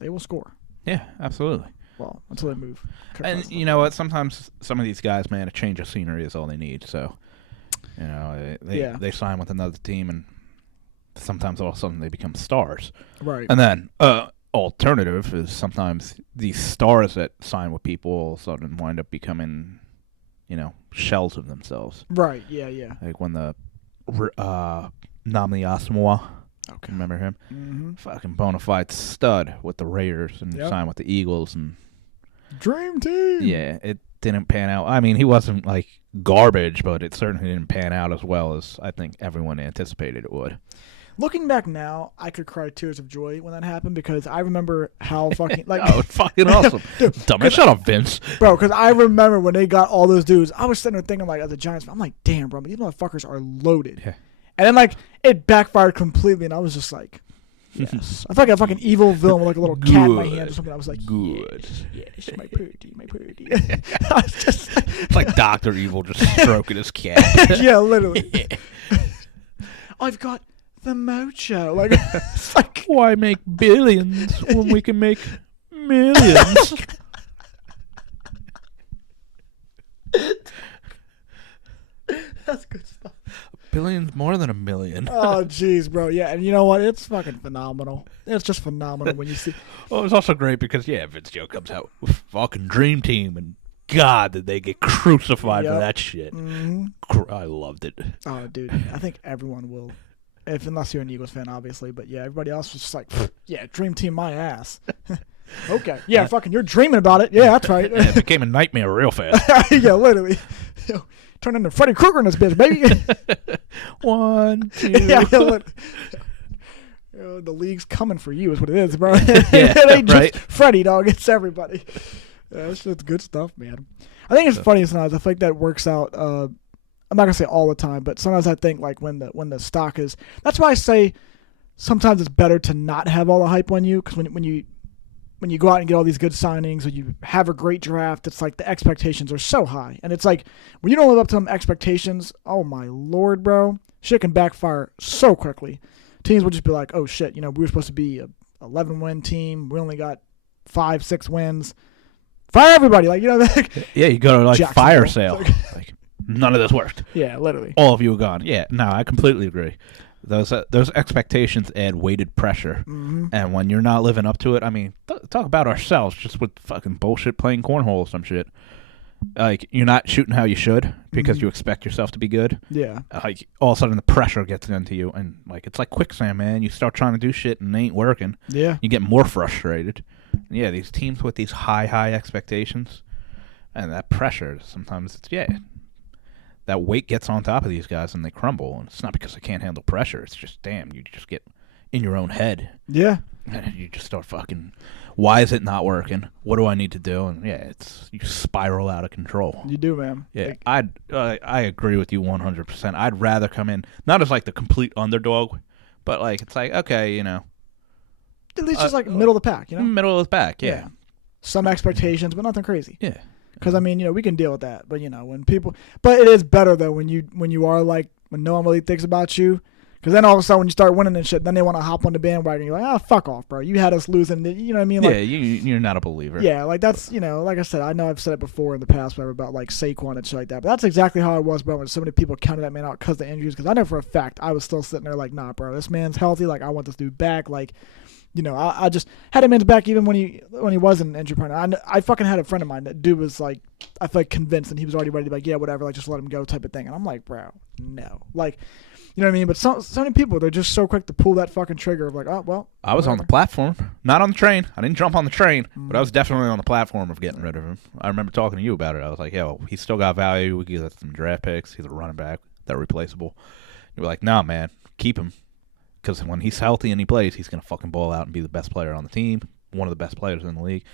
they will score. Yeah, absolutely. Well, until they move. And you know what? Sometimes some of these guys, man, a change of scenery is all they need. So, they sign with another team, and sometimes all of a sudden they become stars. Right. And then alternative is sometimes these stars that sign with people all of a sudden wind up becoming, shells of themselves. Right. Yeah. Like when the Namdi Asamoah. Okay. Remember him? Mm-hmm. Fucking bona fide stud with the Raiders and signed with the Eagles and dream team. Yeah, it didn't pan out. He wasn't like garbage, but it certainly didn't pan out as well as I think everyone anticipated it would. Looking back now, I could cry tears of joy when that happened because I remember how fucking like oh, it's fucking awesome. Dumbass, shut up, Vince. Bro, because I remember when they got all those dudes, I was sitting there thinking like as a Giants fan, I'm like, damn, bro, but these motherfuckers are loaded. Yeah. And then, like, it backfired completely, and I was just like, Yes. I felt like a fucking evil villain with like a little cat in my hand or something. I was like, good. Yes, my purdy, my purdy. I was just It's like Dr. Evil just stroking his cat. yeah, literally. I've got the mojo. Like, it's like, why make billions when we can make millions? that's good stuff. Billions more than a million. Oh, jeez, bro. Yeah, and you know what? It's fucking phenomenal. It's just phenomenal when you see. Well, it's also great because, Vince Joe comes out with fucking Dream Team, and God, did they get crucified for that shit. Mm-hmm. I loved it. Oh, dude. I think everyone will. Unless you're an Eagles fan, obviously. But yeah, everybody else was just like, yeah, Dream Team my ass. Okay. Yeah, fucking, you're dreaming about it. Yeah, that's right. It became a nightmare real fast. Yeah, literally. Turn into Freddy Krueger in this bitch, baby. 1, 2. Yeah, the league's coming for you is what it is, bro. Yeah, it ain't right. just Freddy, dog. It's everybody. That's just good stuff, man. I think it's funny sometimes. I think that works out. I'm not gonna say all the time, but sometimes I think like when the stock is. That's why I say sometimes it's better to not have all the hype on you, because when you go out and get all these good signings, or you have a great draft, it's like the expectations are so high, and it's like when you don't live up to them expectations, oh my lord, bro, shit can backfire so quickly. Teams will just be like, oh shit, we were supposed to be a 11-win team, we only got 5-6 wins. Fire everybody, like yeah, you go to like fire sale. Like none of this worked. Yeah, literally. All of you are gone. Yeah, no, I completely agree. Those expectations add weighted pressure, and when you're not living up to it, I mean, talk about ourselves just with fucking bullshit playing cornhole or some shit. Like, you're not shooting how you should because you expect yourself to be good. Yeah. Like, all of a sudden the pressure gets into you, and like it's like quicksand, man. You start trying to do shit and it ain't working. Yeah. You get more frustrated. Yeah, these teams with these high expectations and that pressure, sometimes it's that weight gets on top of these guys and they crumble. And it's not because they can't handle pressure. It's just, damn, you just get in your own head. Yeah. And you just start fucking, why is it not working? What do I need to do? And you spiral out of control. You do, man. Yeah, I agree with you 100%. I'd rather come in, not as like the complete underdog, but like, it's like, okay, at least just like middle of the pack, Middle of the pack, yeah. Some expectations, but nothing crazy. Yeah. Because I mean, we can deal with that. But when people, but it is better though when you are like when no one really thinks about you. Because then all of a sudden when you start winning and shit, then they want to hop on the bandwagon. You're like, fuck off, bro. You had us losing. You know what I mean? Like, yeah, you're not a believer. Yeah, like that's like I said, I know I've said it before in the past, whatever, about like Saquon and shit like that. But that's exactly how I was, bro. When so many people counted that man out because of the injuries. Because I know for a fact I was still sitting there like, nah, bro, this man's healthy. Like I want this dude back. Like. I just had him in his back even when he wasn't injury prone. I fucking had a friend of mine that dude was like, I feel like convinced, and he was already ready to be like, yeah, whatever, like just let him go type of thing. And I'm like, bro, no, like, you know what I mean? But so many people, they're just so quick to pull that fucking trigger of like, oh well. I was on the platform, not on the train. I didn't jump on the train, but I was definitely on the platform of getting rid of him. I remember talking to you about it. I was like, yeah, well, he's still got value. We get some draft picks. He's a running back. They're replaceable. You were like, nah, man, keep him. Because when he's healthy and he plays, he's going to fucking ball out and be the best player on the team, one of the best players in the league.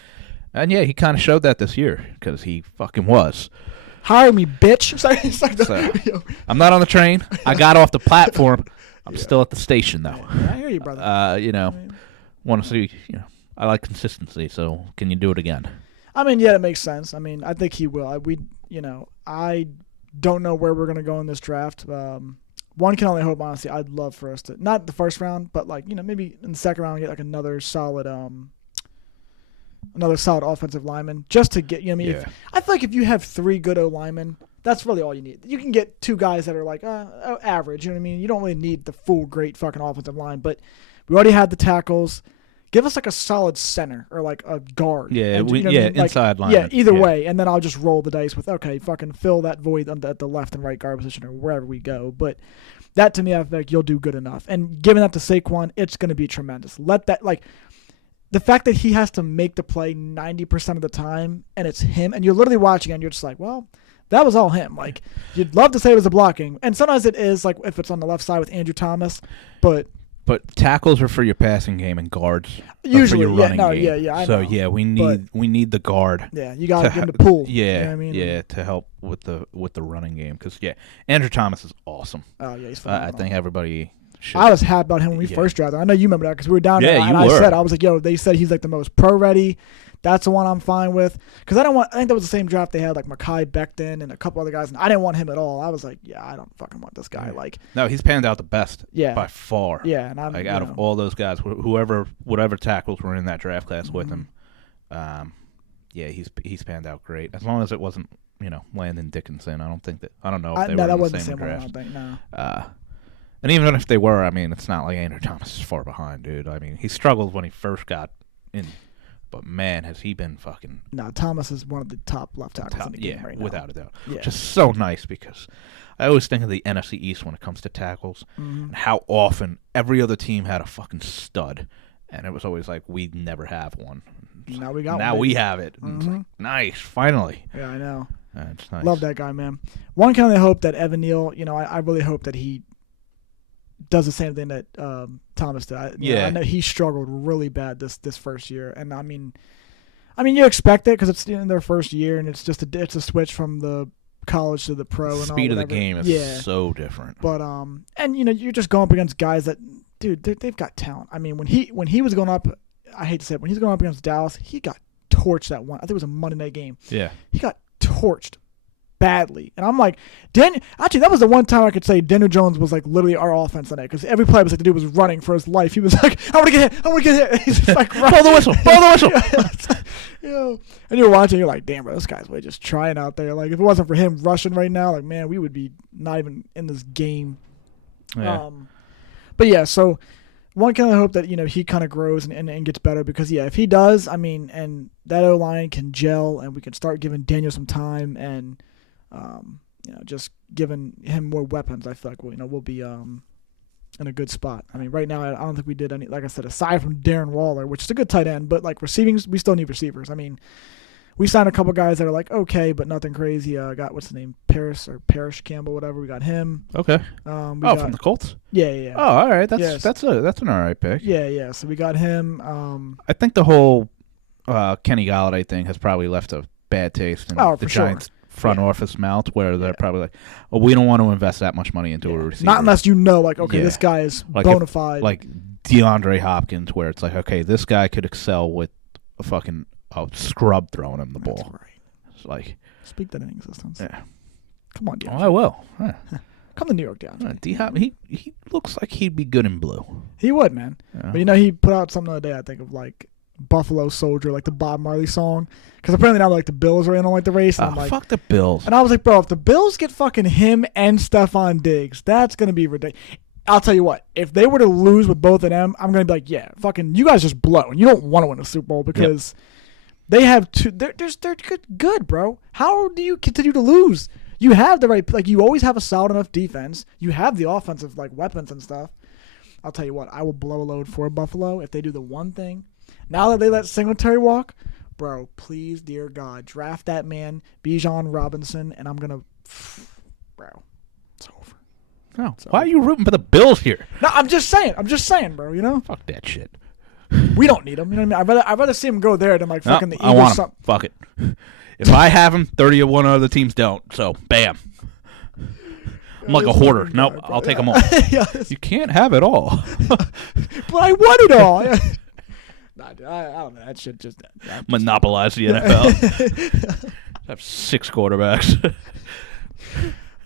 And, yeah, he kind of showed that this year because he fucking was. Hire me, bitch. I'm not on the train. I got off the platform. I'm still at the station, though. Yeah, I hear you, brother. Want to see, I like consistency, so can you do it again? I mean, yeah, it makes sense. I mean, I think he will. I don't know where we're going to go in this draft. One can only hope, honestly. I'd love for us to, not the first round, but like, maybe in the second round, get like another solid offensive lineman just to get, I feel like if you have 3 good O linemen, that's really all you need. You can get 2 guys that are like average, you know what I mean? You don't really need the full great fucking offensive line, but we already had the tackles. Give us like a solid center or like a guard. Yeah, inside line. Yeah, either way, and then I'll just roll the dice with, okay, fucking fill that void at the left and right guard position or wherever we go. But that to me, I feel like you'll do good enough. And giving that to Saquon, it's going to be tremendous. Let that, like, the fact that he has to make the play 90% of the time and it's him, and you're literally watching and you're just like, well, that was all him. Like, you'd love to say it was a blocking. And sometimes it is, like, if it's on the left side with Andrew Thomas, but tackles are for your passing game and guards usually are for your running game. I so know. we need the guard. Yeah, you got to give him the pull. Yeah, you know what I mean? To help with the running game because Andrew Thomas is awesome. Oh yeah, he's phenomenal. I think everybody shit. I was happy about him when we first drafted him. I know you remember that because we were down there. Yeah, and you were. I was like, yo, they said he's like the most pro ready. That's the one I'm fine with. Because I think that was the same draft they had, like Mekhi Becton and a couple other guys. And I didn't want him at all. I was like, yeah, I don't fucking want this guy. Yeah. Like, no, he's panned out the best. Yeah. By far. Yeah. And I'm like out of all those guys, whatever tackles were in that draft class with him, yeah, he's panned out great. As long as it wasn't, Landon Dickinson. I don't know if they were that in wasn't the same one, I draft. don't think, no. And even if they were, I mean, it's not like Andrew Thomas is far behind, dude. I mean, he struggled when he first got in. But, man, has he been fucking... No, Thomas is one of the top left tackles in the game right now. Without a doubt. Yeah. Just so nice because I always think of the NFC East when it comes to tackles and how often every other team had a fucking stud. And it was always like, we'd never have one. Now we got Now one. we have it. And it's like, nice, finally. Yeah, I know. It's nice. Love that guy, man. One kind of hope that Evan Neal, I really hope that he does the same thing that Thomas did. I know he struggled really bad this first year, and I mean you expect it because it's in their first year, and it's just it's a switch from the college to the pro. And speed all, of the game is so different. But and you're just going up against guys that, dude, they've got talent. I mean, when he was going up, I hate to say it, when he was going up against Dallas, he got torched that one. I think it was a Monday night game. Yeah, he got torched badly, and I'm like, actually, that was the one time I could say Daniel Jones was like literally our offense tonight because every play was like the dude was running for his life. He was like, I want to get hit. He's just like, blow the whistle. And you're watching, you're like, damn, bro, this guy's really just trying out there. Like, if it wasn't for him rushing right now, like, man, we would be not even in this game. Yeah. But yeah, so one kind of hope that he kind of grows and gets better because if he does, I mean, and that O-line can gel and we can start giving Daniel some time and just giving him more weapons, I feel like we'll be in a good spot. I mean, right now I don't think we did any, like I said, aside from Darren Waller, which is a good tight end, but like receiving, we still need receivers. I mean, we signed a couple guys that are like okay, but nothing crazy. Got what's the name, Parrish Campbell, whatever. We got him. Okay. From the Colts. Yeah. Oh, all right. That's an all right pick. Yeah. So we got him. I think the whole Kenny Golladay thing has probably left a bad taste in the Giants' front office mouth, where they're probably like, "Oh, we don't want to invest that much money into a receiver." Not unless this guy is bona fide. Like DeAndre Hopkins, where it's like, okay, this guy could excel with a fucking scrub throwing him the ball. That's right. It's like, speak that in existence. Yeah. Come on, DeAndre. Oh, I will. Come to New York, DeAndre. D-Hop, he looks like he'd be good in blue. He would, man. Yeah. But he put out something the other day, I think, of like Buffalo Soldier, like the Bob Marley song. Because apparently now like the Bills are in on like the race. And I'm like, fuck the Bills. And I was like, bro, if the Bills get fucking him and Stephon Diggs, that's going to be ridiculous. I'll tell you what, if they were to lose with both of them, I'm going to be like, yeah, fucking, you guys just blow. And you don't want to win a Super Bowl because they have two, they're good, bro. How do you continue to lose? You have the right, like you always have a solid enough defense. You have the offensive like weapons and stuff. I'll tell you what, I will blow a load for Buffalo if they do the one thing. Now that they let Singletary walk, bro, please, dear God, draft that man, Bijan Robinson, and I'm going to, bro, it's over. No, why are you rooting for the Bills here? No, I'm just saying, bro, Fuck that shit. We don't need them, you know what I mean? I'd rather see him go there than like fucking the Eagles. I want him. Fuck it. If I have him, 30 of one other teams don't, so bam. I'm like a hoarder. Nope, I'll take them all. You can't have it all. But I want it all. Nah, dude, I don't know. That shit just monopolize the NFL. Have 6 quarterbacks.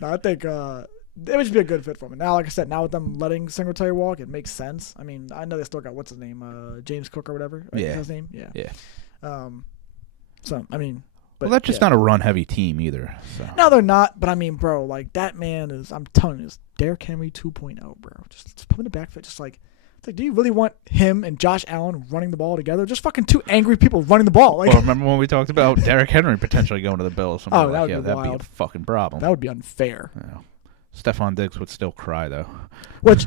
No, I think it would just be a good fit for me. Now, like I said, now with them letting Singletary walk, it makes sense. I mean, I know they still got what's his name, James Cook or whatever. Right? Yeah, is his name. Yeah. So I mean, but that's just not a run-heavy team either. So. No, they're not. But I mean, bro, like that man is. I'm telling you, is Derrick Henry 2.0, bro. Just put him in the backfield, just like. Like, do you really want him and Josh Allen running the ball together? Just fucking two angry people running the ball. Like, well, remember when we talked about Derrick Henry potentially going to the Bills? That would be that'd wild. Be a fucking problem. That would be unfair. Yeah. Stephon Diggs would still cry, though. Which,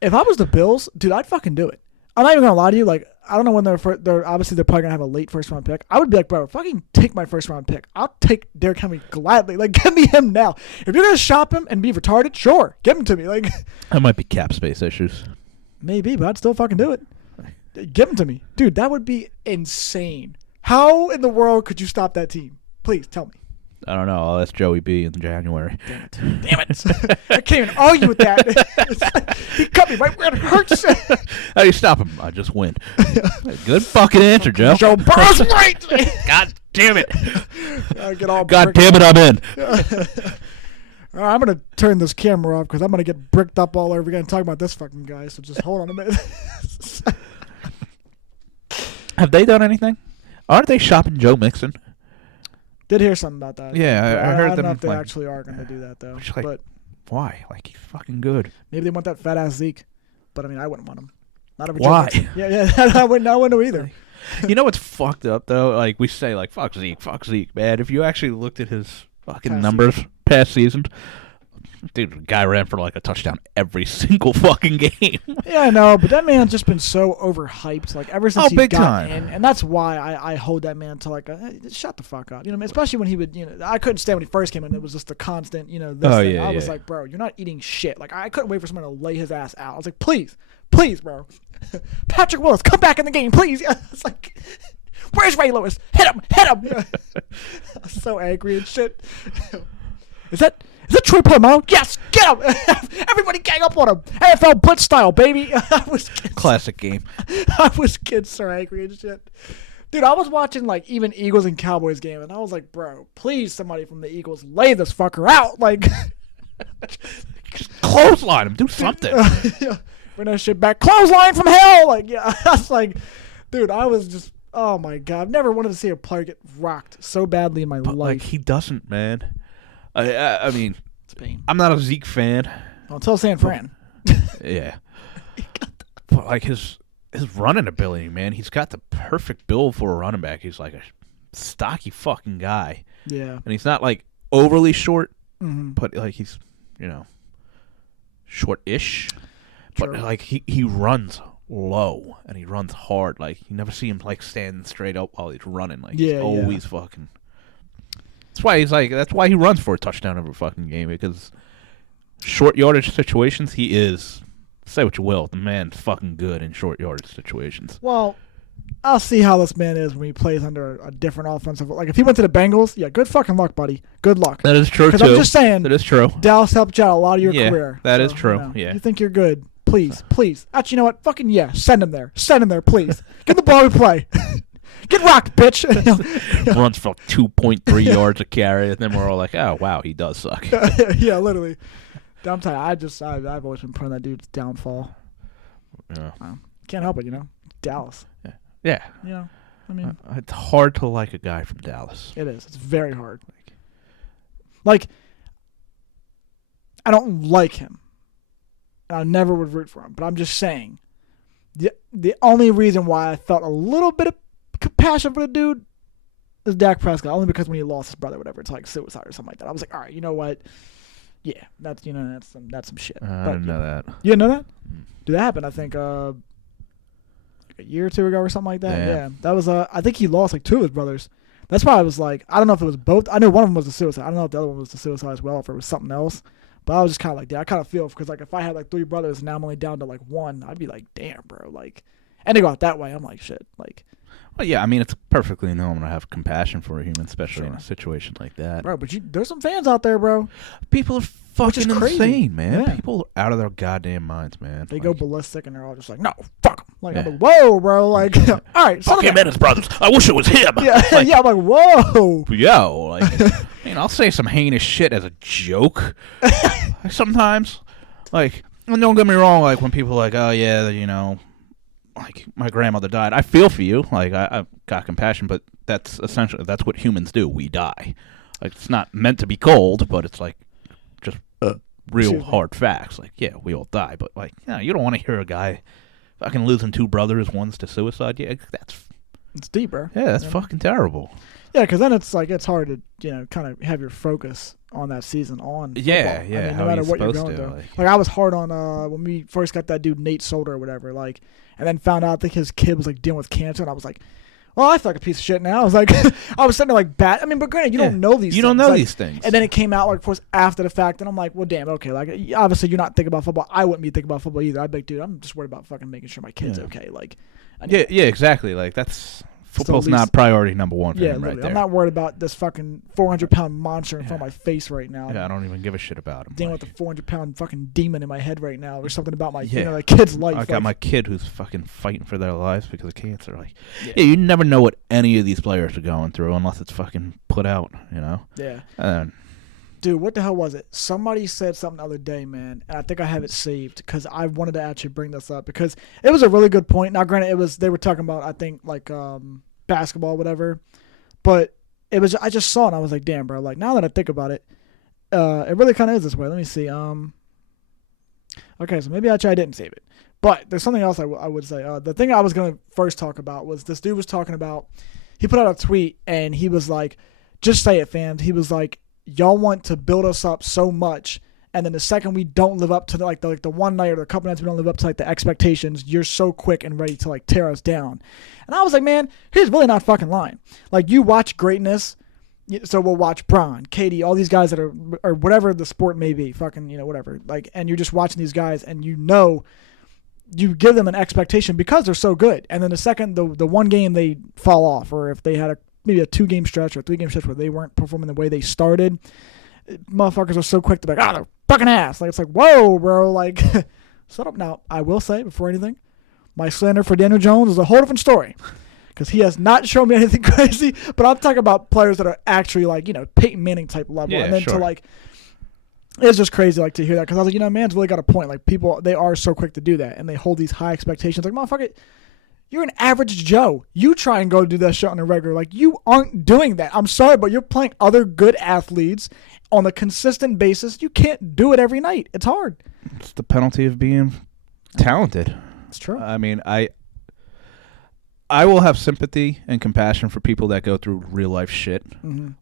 if I was the Bills, dude, I'd fucking do it. I'm not even going to lie to you. Like, I don't know when they're obviously they're probably going to have a late first-round pick. I would be like, bro, fucking take my first-round pick. I'll take Derrick Henry gladly. Like, give me him now. If you're going to shop him and be retarded, sure, give him to me. Like, that might be cap space issues. Maybe, but I'd still fucking do it. Give him to me. Dude, that would be insane. How in the world could you stop that team? Please, tell me. I don't know. I'll ask Joey B in January. Damn it. I can't even argue with that. He cut me right where it hurts. How do you stop him? I just win. Good fucking answer, Joe. Joe Burrow's right. God damn it. God damn it, I'm in. All right, I'm going to turn this camera off because I'm going to get bricked up all over again talking about this fucking guy. So just hold on a minute. Have they done anything? Aren't they shopping Joe Mixon? Did hear something about that. Yeah, I heard I don't them. know if they actually are going to do that, though. Like, but why? Like, he's fucking good. Maybe they want that fat-ass Zeke. But, I mean, I wouldn't want him. Not every Why? Yeah, I wouldn't know either. You know what's fucked up, though? Like, we say, like, fuck Zeke, man. If you actually looked at his fucking numbers past season, dude, the guy ran for, like, a touchdown every single fucking game. Yeah, I know, but that man's just been so overhyped, like, ever since he got in. And that's why I hold that man to, like, shut the fuck up. You know what I mean? Especially when he would, I couldn't stand when he first came in. It was just the constant, this thing. I was like, bro, you're not eating shit. Like, I couldn't wait for someone to lay his ass out. I was like, please, bro. Patrick Willis, come back in the game, please. It's like, where's Ray Lewis? Hit him. I was so angry and shit. Is that Troy Polamalu? Yes, get him! Everybody gang up on him. AFL blitz style, baby. Classic game. I was getting so angry and shit. Dude, I was watching like even Eagles and Cowboys game, and I was like, bro, please somebody from the Eagles lay this fucker out. Like, just clothesline him. Do something. Bring that shit back. Clothesline from hell. Like, yeah, I was like, dude, I was just, oh my God. I've never wanted to see a player get rocked so badly in my life. Like, he doesn't, man. I mean, it's pain. I'm not a Zeke fan. Until San Fran. Yeah. But, like, his running ability, man, he's got the perfect build for a running back. He's like a stocky fucking guy. Yeah. And he's not, like, overly short, mm-hmm. but, like, he's, short-ish. Sure. But, like, he runs low, and he runs hard. Like, you never see him, like, standing straight up while he's running. Like, he's always fucking... That's why he runs for a touchdown every fucking game, because short yardage situations, he is, say what you will, the man's fucking good in short yardage situations. Well, I'll see how this man is when he plays under a different offensive. Like, if he went to the Bengals, yeah, good fucfucking luck, buddy. Good luck. That is true, too. Because I'm just saying, that is true. Dallas helped you out a lot of your career. That is true, You think you're good. Please. Actually, you know what? Fucking yeah, send him there, please. Get the ball to play. Get rocked, bitch. Runs for 2.3 yards a carry, and then we're all like, oh, wow, he does suck. Yeah, literally. I'm tired. I've always been prone to that dude's downfall. Yeah. Can't help it, Dallas. Yeah. I mean. It's hard to like a guy from Dallas. It is. It's very hard. Like I don't like him. I never would root for him, but I'm just saying. The only reason why I felt a little bit of compassion for the dude is Dak Prescott, only because when he lost his brother, whatever, it's like suicide or something like that. I was like, all right, you know what? Yeah, that's some shit. I didn't know that. You didn't know that? Did that happen? I think like a year or two ago or something like that. Yeah, that was. I think he lost like two of his brothers. That's why I was like, I don't know if it was both. I know one of them was a suicide. I don't know if the other one was a suicide as well, if it was something else. But I was just kind of like, I kind of feel, because like if I had like three brothers and now I'm only down to like one, I'd be like, damn, bro. Like, and they go out that way. I'm like, shit. Like, well, yeah, I mean, it's perfectly normal to have compassion for a human, especially in a situation like that. Bro, but there's some fans out there, bro. People are fucking insane, man. Yeah. People are out of their goddamn minds, man. They go ballistic and they're all just like, no, fuck him. Like, I'm like, whoa, bro. Like, all right. Fuck him and his brothers. I wish it was him. Yeah, like, yeah, I'm like, whoa. Yo, like, I'll say some heinous shit as a joke. Sometimes. Like, and don't get me wrong, like, when people are like, oh, yeah, like, my grandmother died. I feel for you. Like, I've got compassion, but that's what humans do. We die. Like, it's not meant to be cold, but it's like just real hard facts. Like, yeah, we all die, but like, you don't want to hear a guy fucking losing two brothers, one's to suicide. Yeah, it's deep, bro. Yeah, that's fucking terrible. Yeah, because then it's like it's hard to kind of have your focus on that season on football. Yeah. I mean, no matter what you're going through. Like I was hard on when we first got that dude Nate Solder or whatever, like, and then found out that his kid was like dealing with cancer, and I was like, well, I feel like a piece of shit now. I was like, I was sitting there like bat. I mean, but granted, you don't know these things. You don't know these things. And then it came out, like, of course, after the fact. And I'm like, well, damn, okay. Like, obviously, you're not thinking about football. I wouldn't be thinking about football either. I'd be like, dude, I'm just worried about fucking making sure my kid's okay. Like, yeah, exactly. Like, that's Football's not priority number one for him right there. I'm not worried about this fucking 400-pound monster in front of my face right now. Yeah, I don't even give a shit about him. Dealing with the 400-pound fucking demon in my head right now. There's something about my kid's life. I got my kid who's fucking fighting for their lives because of cancer. Like, you never know what any of these players are going through unless it's fucking put out, you know? Yeah. Dude, what the hell was it? Somebody said something the other day, man, and I think I have it saved because I wanted to actually bring this up because it was a really good point. Now, granted, they were talking about, I think, like basketball, whatever, but it was, I just saw it and I was like, damn, bro. Like, now that I think about it, it really kind of is this way. Let me see. Okay, so maybe I didn't save it, but there's something else I would say. The thing I was gonna first talk about was this dude was talking about. He put out a tweet and he was like, "Just say it, fans." He was like, y'all want to build us up so much, and then the second we don't live up to the one night or the couple nights we don't live up to like the expectations, you're so quick and ready to like tear us down. And I was like, man, he's really not fucking lying. Like, you watch greatness, so we'll watch Bron, Katie, all these guys that are, or whatever the sport may be, fucking, you know, whatever. Like, and you're just watching these guys, and you know, you give them an expectation because they're so good. And then the second the one game they fall off, or if they had maybe a 2-game stretch or a 3-game stretch where they weren't performing the way they started, motherfuckers are so quick to be like, they're fucking ass. Like, it's like, whoa, bro, like, shut up. Now, I will say, before anything, my slander for Daniel Jones is a whole different story because he has not shown me anything crazy, but I'm talking about players that are actually, like, you know, Peyton Manning type level. And then to, like, it's just crazy, like, to hear that because I was like, you know, man's really got a point. Like, people, they are so quick to do that, and they hold these high expectations. Like, motherfucker, you're an average Joe. You try and go do that shit on a regular. Like, you aren't doing that. I'm sorry, but you're playing other good athletes on a consistent basis. You can't do it every night. It's hard. It's the penalty of being talented. It's true. I mean, I will have sympathy and compassion for people that go through real life shit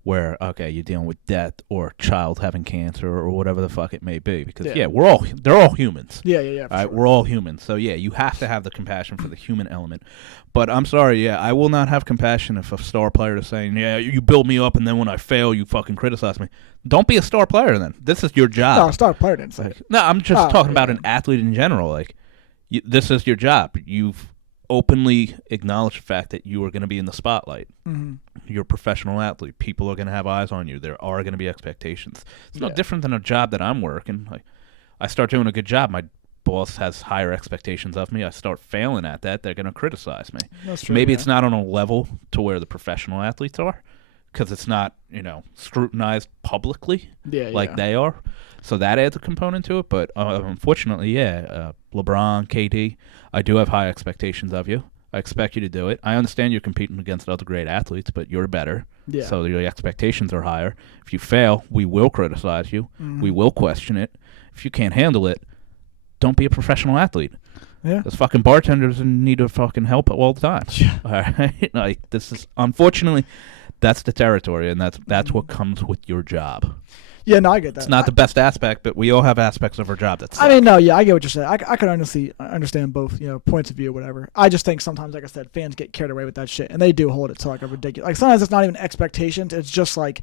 where, okay, you're dealing with death or a child having cancer or whatever the fuck it may be. Because, they're all humans. Yeah. All right, we're all humans. So, yeah, you have to have the compassion for the human element. But I'm sorry, I will not have compassion if a star player is saying, yeah, you build me up and then when I fail, you fucking criticize me. Don't be a star player then. This is your job. No, a star player didn't say it. No, I'm just talking about an athlete in general. Like, this is your job. You've openly acknowledge the fact that you are going to be in the spotlight. You're a professional athlete. People are going to have eyes on you. There are going to be expectations. It's no different than a job that I'm working. Like, I start doing a good job, my boss has higher expectations of me. I start failing at that, they're going to criticize me. That's true, Maybe it's not on a level to where the professional athletes are because it's not, scrutinized publicly like they are. So that adds a component to it. But unfortunately, LeBron, KD, I do have high expectations of you. I expect you to do it. I understand you're competing against other great athletes, but you're better. Yeah. So your expectations are higher. If you fail, we will criticize you. We will question it. If you can't handle it, don't be a professional athlete. Yeah. Those fucking bartenders need to fucking help all the time. Yeah. All right? Like, this is, unfortunately, that's the territory, and that's what comes with your job. Yeah, no, I get that. It's not the best aspect, but we all have aspects of our job that suck. I mean, no, yeah, I get what you're saying. I can honestly understand both, points of view, whatever. I just think sometimes, like I said, fans get carried away with that shit, and they do hold it to like a ridiculous. Like, sometimes it's not even expectations. It's just like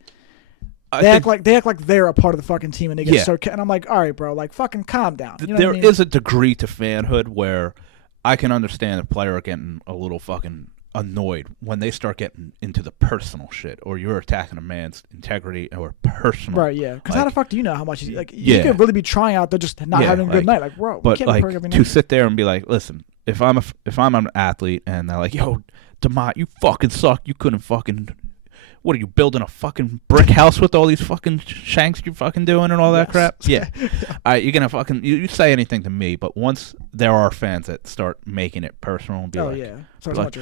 they act like they're a part of the fucking team, and they get so. And I'm like, all right, bro, like, fucking calm down. You know there what I mean? is a degree to fanhood where I can understand a player getting a little fucking annoyed when they start getting into the personal shit, or you're attacking a man's integrity or personal. Right, yeah. Because how the fuck do you know how much you could really be trying out there just not having a good night? Like, bro, but we can't like every to night. sit there and be like, listen, if I'm an athlete and they're like, yo, DeMott, you fucking suck. You couldn't fucking. What are you building a fucking brick house with all these fucking shanks you're fucking doing and all that crap? Yeah. All right, you're gonna fucking you say anything to me, but once there are fans that start making it personal and be like, your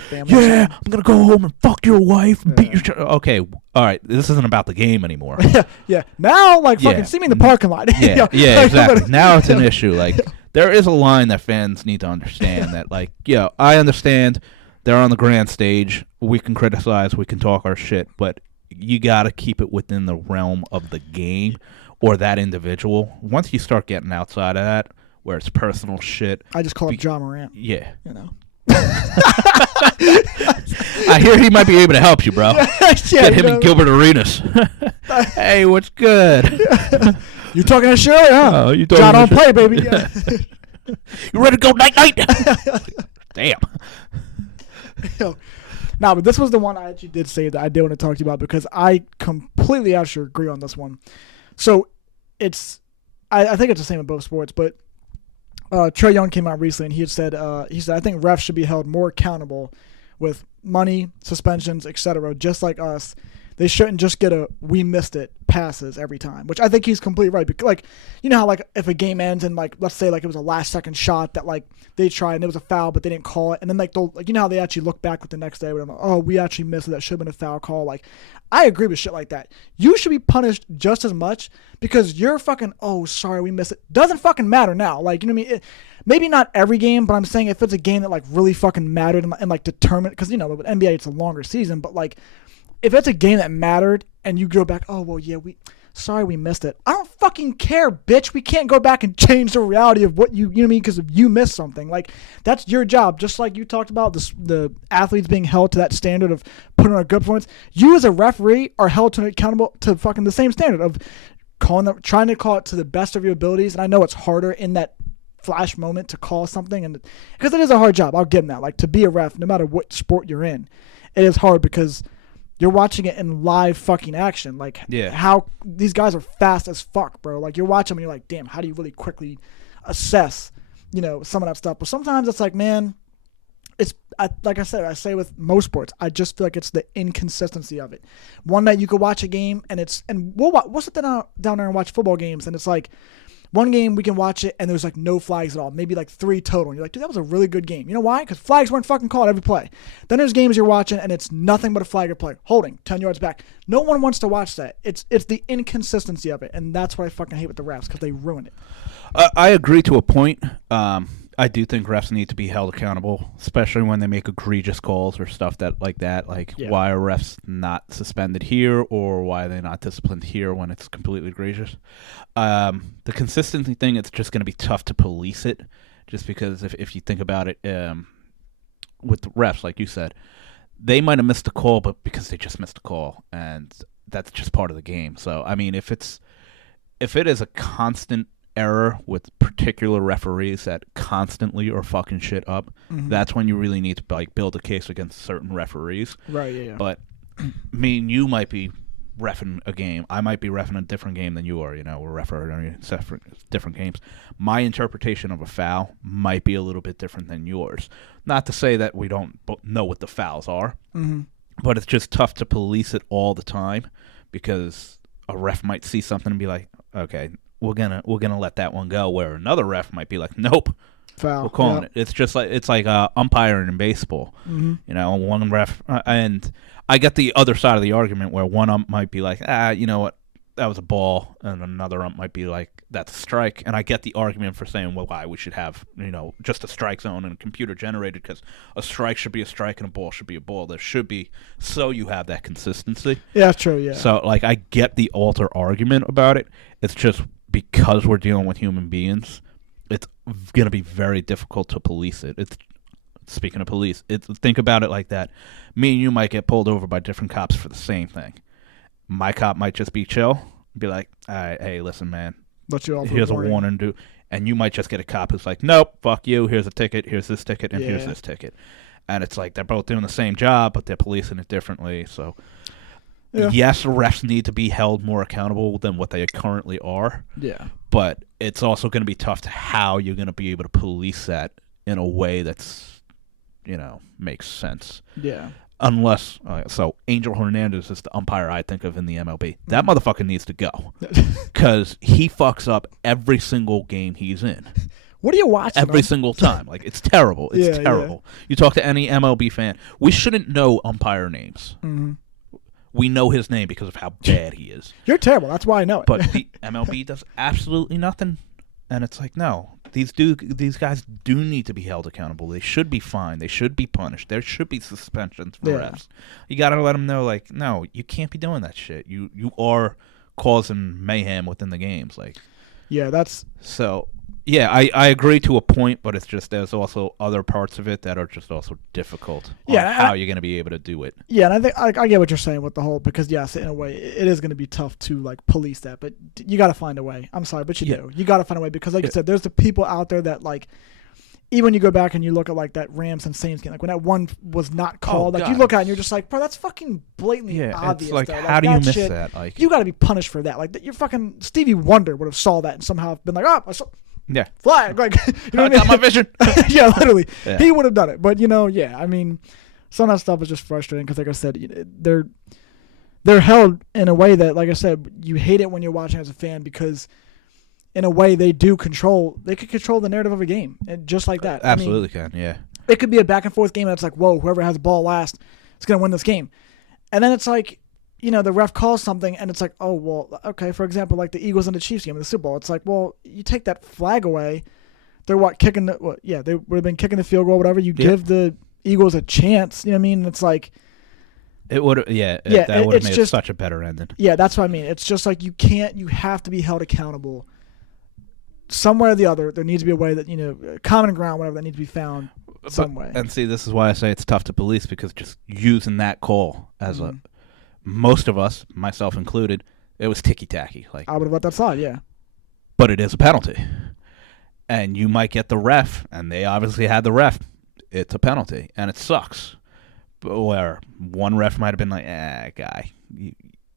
family. Yeah, I'm gonna go home and fuck your wife and beat your okay, all right, this isn't about the game anymore. Yeah. Now, like, fucking see me in the parking lot. Yeah, exactly. Now it's an issue. Like, there is a line that fans need to understand that, like, I understand. They're on the grand stage. We can criticize. We can talk our shit. But you got to keep it within the realm of the game or that individual. Once you start getting outside of that, where it's personal shit. I just call it John Morant. Yeah. I hear he might be able to help you, bro. Get him and Gilbert Arenas. Hey, what's good? You talking to Shirley, huh? You John on play, baby. You ready to go night-night? Damn. No, but this was the one I actually did say that I did want to talk to you about because I completely actually agree on this one. So it's, I think it's the same in both sports, but Trae Young came out recently and he said, I think refs should be held more accountable with money, suspensions, etc. Just like us. They shouldn't just get we missed it passes every time, which I think he's completely right. Because, like, you know how, like, if a game ends and, like, let's say, like, it was a last-second shot that, like, they tried and it was a foul, but they didn't call it. And then, like, they'll, like, you know how they actually look back with the next day and like, oh, we actually missed it. That should have been a foul call. Like, I agree with shit like that. You should be punished just as much because you're fucking, oh, sorry, we missed it. Doesn't fucking matter now. Like, you know what I mean? Maybe not every game, but I'm saying if it's a game that, like, really fucking mattered and like, determined, because, you know, with NBA, it's a longer season, but, like, if it's a game that mattered and you go back, oh, well, yeah, sorry we missed it. I don't fucking care, bitch. We can't go back and change the reality of what you know what I mean? Because if you missed something, like, that's your job. Just like you talked about the athletes being held to that standard of putting on a good performance. You as a referee are held to accountable to fucking the same standard of trying to call it to the best of your abilities. And I know it's harder in that flash moment to call something, and because it is a hard job. I'll give them that. Like, to be a ref, no matter what sport you're in, it is hard because you're watching it in live fucking action. Like, how these guys are fast as fuck, bro. Like, you're watching them and you're like, damn, how do you really quickly assess, you know, some of that stuff? But sometimes it's like, man, like I said, I say with most sports, I just feel like it's the inconsistency of it. One night you could watch a game and we'll sit down there and watch football games, and it's like, one game we can watch it and there's like no flags at all, maybe like 3 total. And you're like, dude, that was a really good game. You know why? Because flags weren't fucking called every play. Then there's games you're watching and it's nothing but a flag or play, holding 10 yards back. No one wants to watch that. It's the inconsistency of it, and that's what I fucking hate with the refs because they ruin it. I agree to a point. I do think refs need to be held accountable, especially when they make egregious calls or stuff like that. Like, why are refs not suspended here, or why are they not disciplined here when it's completely egregious? The consistency thing, it's just going to be tough to police it, just because if you think about it, with the refs, like you said, they might have missed a call, but because they just missed a call, and that's just part of the game. So, I mean, if it is a constant error with particular referees that constantly are fucking shit up, that's when you really need to, like, build a case against certain referees. Right, yeah. But me and you might be reffing a game. I might be reffing a different game than you are. You know, we're refereeing different games. My interpretation of a foul might be a little bit different than yours. Not to say that we don't know what the fouls are, but it's just tough to police it all the time because a ref might see something and be like, okay, we're gonna let that one go, where another ref might be like, nope, foul, we're calling it. It's just like umpiring in baseball. You know, one ref, and I get the other side of the argument where one ump might be like, you know what, that was a ball, and another ump might be like, that's a strike. And I get the argument for saying, well, why we should have, you know, just a strike zone and computer generated, because a strike should be a strike and a ball should be a ball. There should be, so you have that consistency. Yeah, true. Yeah. So, like, I get the alter argument about it. It's just, because we're dealing with human beings, it's going to be very difficult to police it. Speaking of police, think about it like that. Me and you might get pulled over by different cops for the same thing. My cop might just be chill, be like, all right, hey, listen, man, here's a warning. And you might just get a cop who's like, nope, fuck you, here's a ticket, here's this ticket, and here's this ticket. And it's like they're both doing the same job, but they're policing it differently. So yes, refs need to be held more accountable than what they currently are. Yeah. But it's also going to be tough to how you're going to be able to police that in a way that's, you know, makes sense. Yeah. Unless, so Angel Hernandez is the umpire I think of in the MLB. That motherfucker needs to go because he fucks up every single game he's in. What are you watching? Every single time. Like, it's terrible. It's terrible. Yeah. You talk to any MLB fan. We shouldn't know umpire names. We know his name because of how bad he is. You're terrible. That's why I know it. But the MLB does absolutely nothing. And it's like, no, these guys do need to be held accountable. They should be fined. They should be punished. There should be suspensions for refs. You got to let them know, like, no, you can't be doing that shit. You are causing mayhem within the games. Like, yeah, that's so. Yeah, I agree to a point, but it's just there's also other parts of it that are just also difficult. How you're going to be able to do it. Yeah, and I think I get what you're saying with the whole, because yes, in a way it is going to be tough to, like, police that, but you got to find a way. I'm sorry, but you do. You got to find a way because, like you said, there's the people out there that, like, even when you go back and you look at like that Rams and Saints game, like when that one was not called, like God. you look at it and you're just like, bro, that's fucking blatantly obvious. It's like, though. how do you miss shit, that? Like, you got to be punished for that. Like, you're fucking Stevie Wonder would have saw that and somehow been like, oh, I saw flag. Like, you know what I mean? got my vision. Yeah, literally, Yeah. he would have done it. But I mean, some of that stuff is just frustrating because, like I said, they're held in a way that, like I said, you hate it when you're watching as a fan because, in a way, they could control the narrative of a game, and just like that. Absolutely can, yeah. It could be a back and forth game, and it's like, whoa, whoever has the ball last is gonna win this game, and then it's like, the ref calls something, and it's like, oh well, okay. For example, like the Eagles and the Chiefs game in the Super Bowl, it's like, well, you take that flag away, they're kicking they would have been kicking the field goal, whatever. You give the Eagles a chance, you know what I mean? It's like. It would, that would have made it such a better ending. Yeah, that's what I mean. It's just like you have to be held accountable. Somewhere or the other, there needs to be a way that, common ground, whatever, that needs to be found some way. And see, this is why I say it's tough to police, because just using that call as most of us, myself included, it was ticky-tacky. Like, I would have let that slide, yeah. But it is a penalty. And you might get the ref, and they obviously had the ref. It's a penalty, and it sucks. But where one ref might have been like, guy,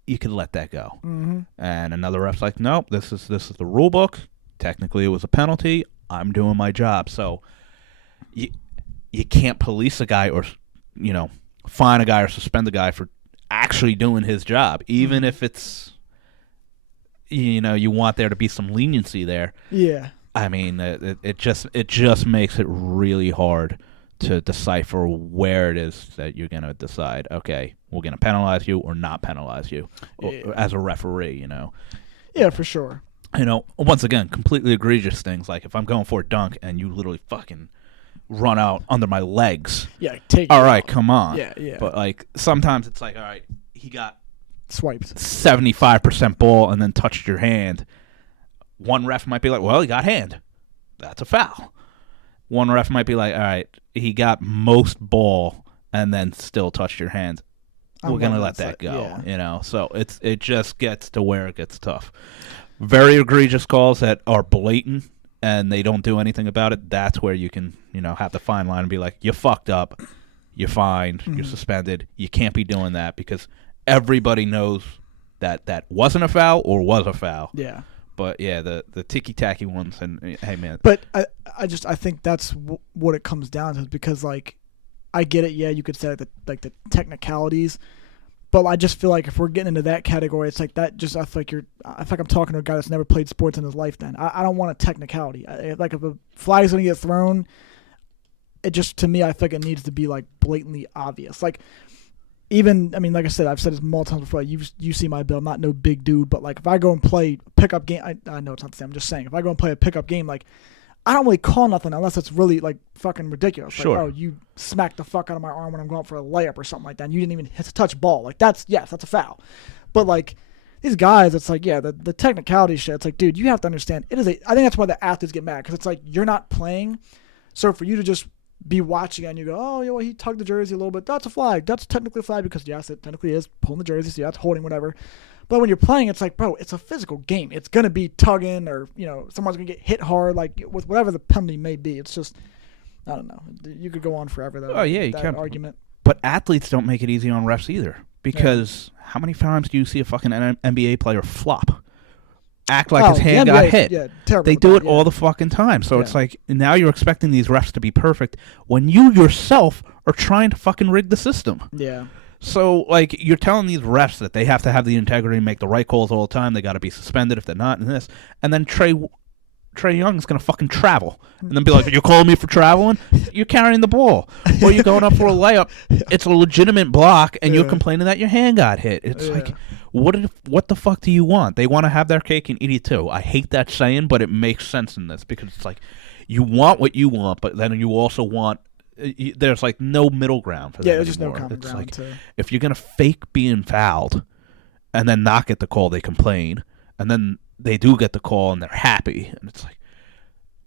you could let that go. Mm-hmm. And another ref's like, nope, this is the rule book. Technically, it was a penalty. I'm doing my job. So you can't police a guy or, fine a guy or suspend a guy for actually doing his job, even if it's, you want there to be some leniency there. Yeah. I mean, it just makes it really hard to decipher where it is that you're going to decide, okay, we're going to penalize you or not penalize you as a referee, Yeah, for sure. Once again, completely egregious things, like if I'm going for a dunk and you literally fucking run out under my legs. Yeah, take all right, come on. Yeah. But, like, sometimes it's like, all right, he got swiped 75% ball and then touched your hand. One ref might be like, well, he got hand. That's a foul. One ref might be like, all right, he got most ball and then still touched your hand. We're going to let that go, So it just gets to where it gets tough. Very egregious calls that are blatant and they don't do anything about it. That's where you can, have the fine line and be like, you fucked up, you're fined, you're suspended. You can't be doing that because everybody knows that wasn't a foul or was a foul. Yeah. But yeah, the ticky-tacky ones, and hey, man. But I think that's what it comes down to, because, like, I get it. Yeah, you could say the technicalities, but I just feel like if we're getting into that category, it's like that. Just I feel like I'm talking to a guy that's never played sports in his life. Then I don't want a technicality. Like if a flag's gonna get thrown, it just, to me, I feel like it needs to be like blatantly obvious. Like, even, I mean, like I said, I've said this multiple times before. You see my bill. I'm not no big dude, but like if I go and play pickup game, I know it's not the same. I'm just saying, if I go and play a pickup game, like, I don't really call nothing unless it's really like fucking ridiculous. Sure. Like, oh, you smacked the fuck out of my arm when I'm going for a layup or something like that. And you didn't even hit a touch ball. Like, that's a foul. But like these guys, it's like, yeah, the technicality shit. It's like, dude, you have to understand. I think that's why the athletes get mad, because it's like you're not playing, so for you to just be watching and you go, oh, yeah, well, he tugged the jersey a little bit. That's a flag. That's technically a flag because, yes, it technically is pulling the jersey, so that's holding whatever. But when you're playing, it's like, bro, it's a physical game. It's going to be tugging, or, someone's going to get hit hard, like with whatever the penalty may be. It's just, I don't know. You could go on forever, though. Oh, yeah, you that can. Argument. But athletes don't make it easy on refs either, because how many times do you see a fucking NBA player flop? Act like his hand got hit. Yeah, terrible. They do it all the fucking time. So it's like, now you're expecting these refs to be perfect when you yourself are trying to fucking rig the system. Yeah. So, like, you're telling these refs that they have to have the integrity and make the right calls all the time. They got to be suspended if they're not in this. And then Trey Young is going to fucking travel. And then be like, you're calling me for traveling? You're carrying the ball. Or you're going up for a layup. It's a legitimate block, and you're complaining that your hand got hit. It's like, what the fuck do you want? They want to have their cake and eat it too. I hate that saying, but it makes sense in this, because it's like, you want what you want, but then you also want, there's like no middle ground for that. Yeah, there's just no anymore. common It's ground. like, Too. if you're going to fake being fouled and then not get the call, they complain, and then they do get the call and they're happy, and it's like,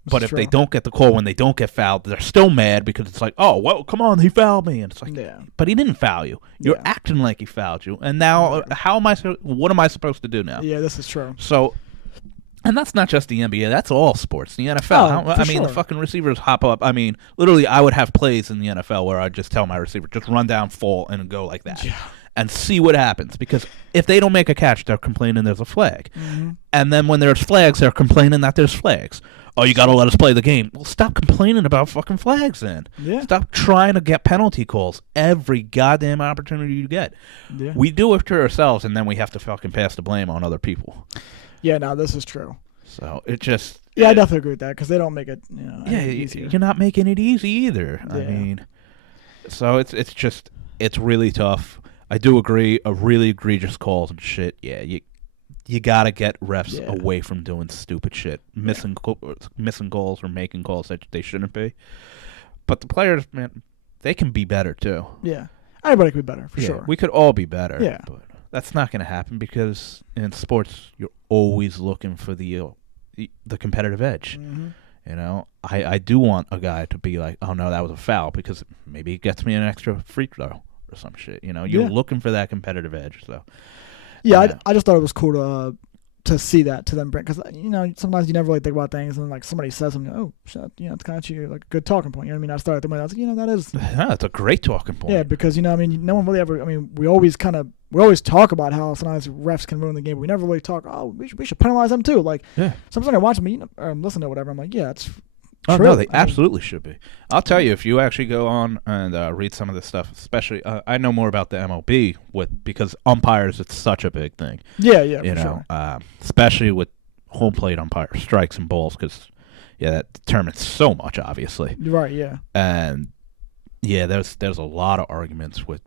but if they don't get the call when they don't get fouled, they're still mad, because it's like, oh, well, come on, he fouled me. And it's like, but he didn't foul you. You're acting like he fouled you. And now, what am I supposed to do now? Yeah, this is true. So And that's not just the NBA. That's all sports. The NFL. Oh, the fucking receivers hop up. I mean, literally, I would have plays in the NFL where I'd just tell my receiver, just run down, fall, and go like that. Yeah. And see what happens. Because if they don't make a catch, they're complaining there's a flag. Mm-hmm. And then when there's flags, they're complaining that there's flags. Oh, you got to let us play the game. Well, stop complaining about fucking flags then. Yeah. Stop trying to get penalty calls every goddamn opportunity you get. Yeah. We do it to ourselves, and then we have to fucking pass the blame on other people. Yeah, no, this is true. So it just... Yeah, I definitely agree with that because they don't make it, easier. You're not making it easy either. Yeah. I mean, so it's really tough. I do agree. A really egregious calls and shit. Yeah, you gotta get refs away from doing stupid shit, missing goals or making calls that they shouldn't be. But the players, man, they can be better too. Yeah, everybody could be better for sure. We could all be better. Yeah, but that's not gonna happen because in sports you're always looking for the competitive edge. Mm-hmm. You know, I do want a guy to be like, oh no, that was a foul because maybe it gets me an extra free throw or some shit. You know, you're looking for that competitive edge. So yeah, I just thought it was cool to see that to them bring, because sometimes you never really think about things and like somebody says something, oh shit, it's kind of like a good talking point. You know what I mean? I started thinking about it, I was like, that is. Yeah, it's a great talking point. Yeah, because no one really ever. I mean, we always talk about how sometimes refs can ruin the game, but we never really talk. Oh, we should penalize them too. Like, sometimes I watch them or listen to whatever. I'm like, yeah, it's. Oh, true. no, they absolutely should be. I'll tell you, if you actually go on and read some of this stuff, especially, I know more about the MLB because umpires, it's such a big thing. Yeah, you know, sure. Especially with home plate umpires, strikes and balls, because, that determines so much, obviously. Right, yeah. And, there's a lot of arguments with,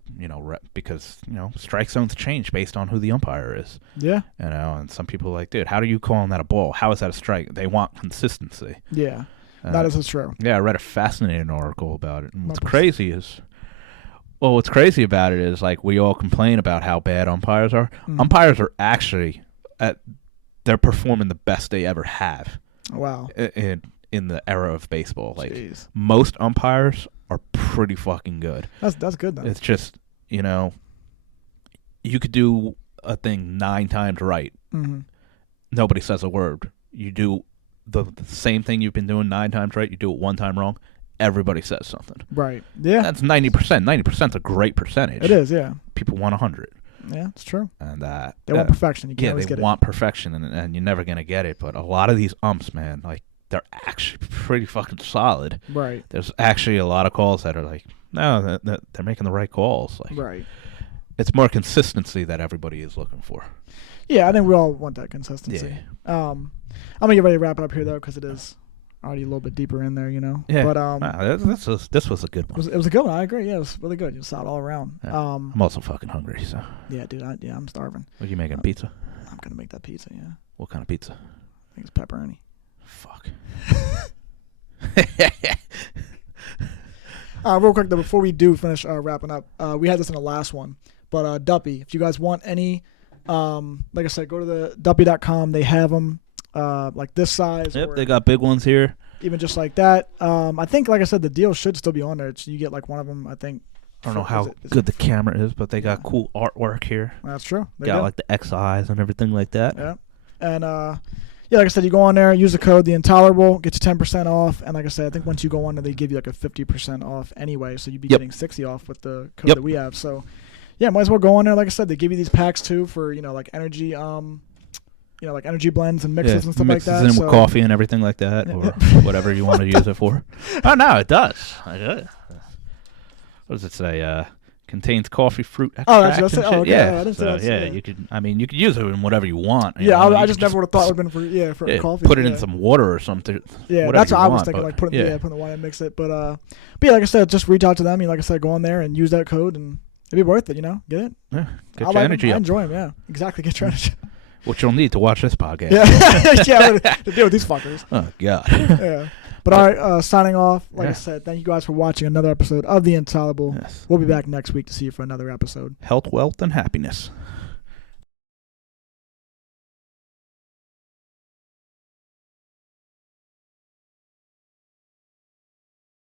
because, strike zones change based on who the umpire is. Yeah. And some people are like, dude, how do you calling that a ball? How is that a strike? They want consistency. Yeah. That is true. Yeah, I read a fascinating article about it. And what's crazy about it is, like, we all complain about how bad umpires are. Mm. Umpires are actually they're performing the best they ever have. Wow. In the era of baseball, like, jeez. Most umpires are pretty fucking good. That's good though. It's just you could do a thing 9 times right. Mm-hmm. Nobody says a word. You do the same thing you've been doing 9 times right, you do it 1 time wrong, everybody says something. Right. Yeah. That's 90%. 90% is a great percentage. It is, yeah. People want 100. Yeah, it's true. And they want perfection. You can't always they get want perfection, and you're never going to get it. But a lot of these umps, man, like, they're actually pretty fucking solid. Right. There's actually a lot of calls that are like, no, they're making the right calls. Like, right. It's more consistency that everybody is looking for. Yeah, I think we all want that consistency. Yeah. I'm gonna get ready to wrap it up here though, because it is already a little bit deeper in there, Yeah. But this was a good one. It was a good one. I agree. Yeah, it was really good. You saw it all around. Yeah. I'm also fucking hungry, so. Yeah, dude. I'm starving. What are you making? Pizza? I'm gonna make that pizza. Yeah. What kind of pizza? I think it's pepperoni. Fuck. Real quick though, before we do finish wrapping up, we had this in the last one, but Duppy, if you guys want any, like I said, go to the Duppy.com. They have them like this size. Yep, they got big ones here. Even just like that. I think, like I said, the deal should still be on there. You get like one of them, I think. I don't know how good the camera is, but they got cool artwork here. That's true. They got like the XIs and everything like that. Yeah. And like I said, you go on there, use the code The Intolerable, get you 10% off. And like I said, I think once you go on there, they give you like a 50% off anyway. So you'd be getting 60 off with the code that we have. So yeah, might as well go on there. Like I said, they give you these packs too for like energy, like energy blends and mixes and stuff like that. Mixes in with coffee and everything like that, or whatever you want to use it for. Oh no, it does. What does it say? Contains coffee fruit extract. That's it. Oh, okay. Yeah, I didn't so, say you could. I mean, you could use it in whatever you want. Yeah, I just never would have thought it would have been for coffee. Put it in some water or something. Yeah, that's what I was thinking. Like put it in the water and mix it. But yeah, like I said, just reach out to them. Like I said, go on there and use that code, and it'd be worth it. Get it. Yeah, get your energy up. I enjoy them. Yeah, exactly. Get your energy. Which you'll need to watch this podcast. Yeah, to deal with these fuckers. Oh God. Yeah. But all right, signing off. Like I said, thank you guys for watching another episode of The Intolerable. Yes. We'll be back next week to see you for another episode. Health, wealth, and happiness.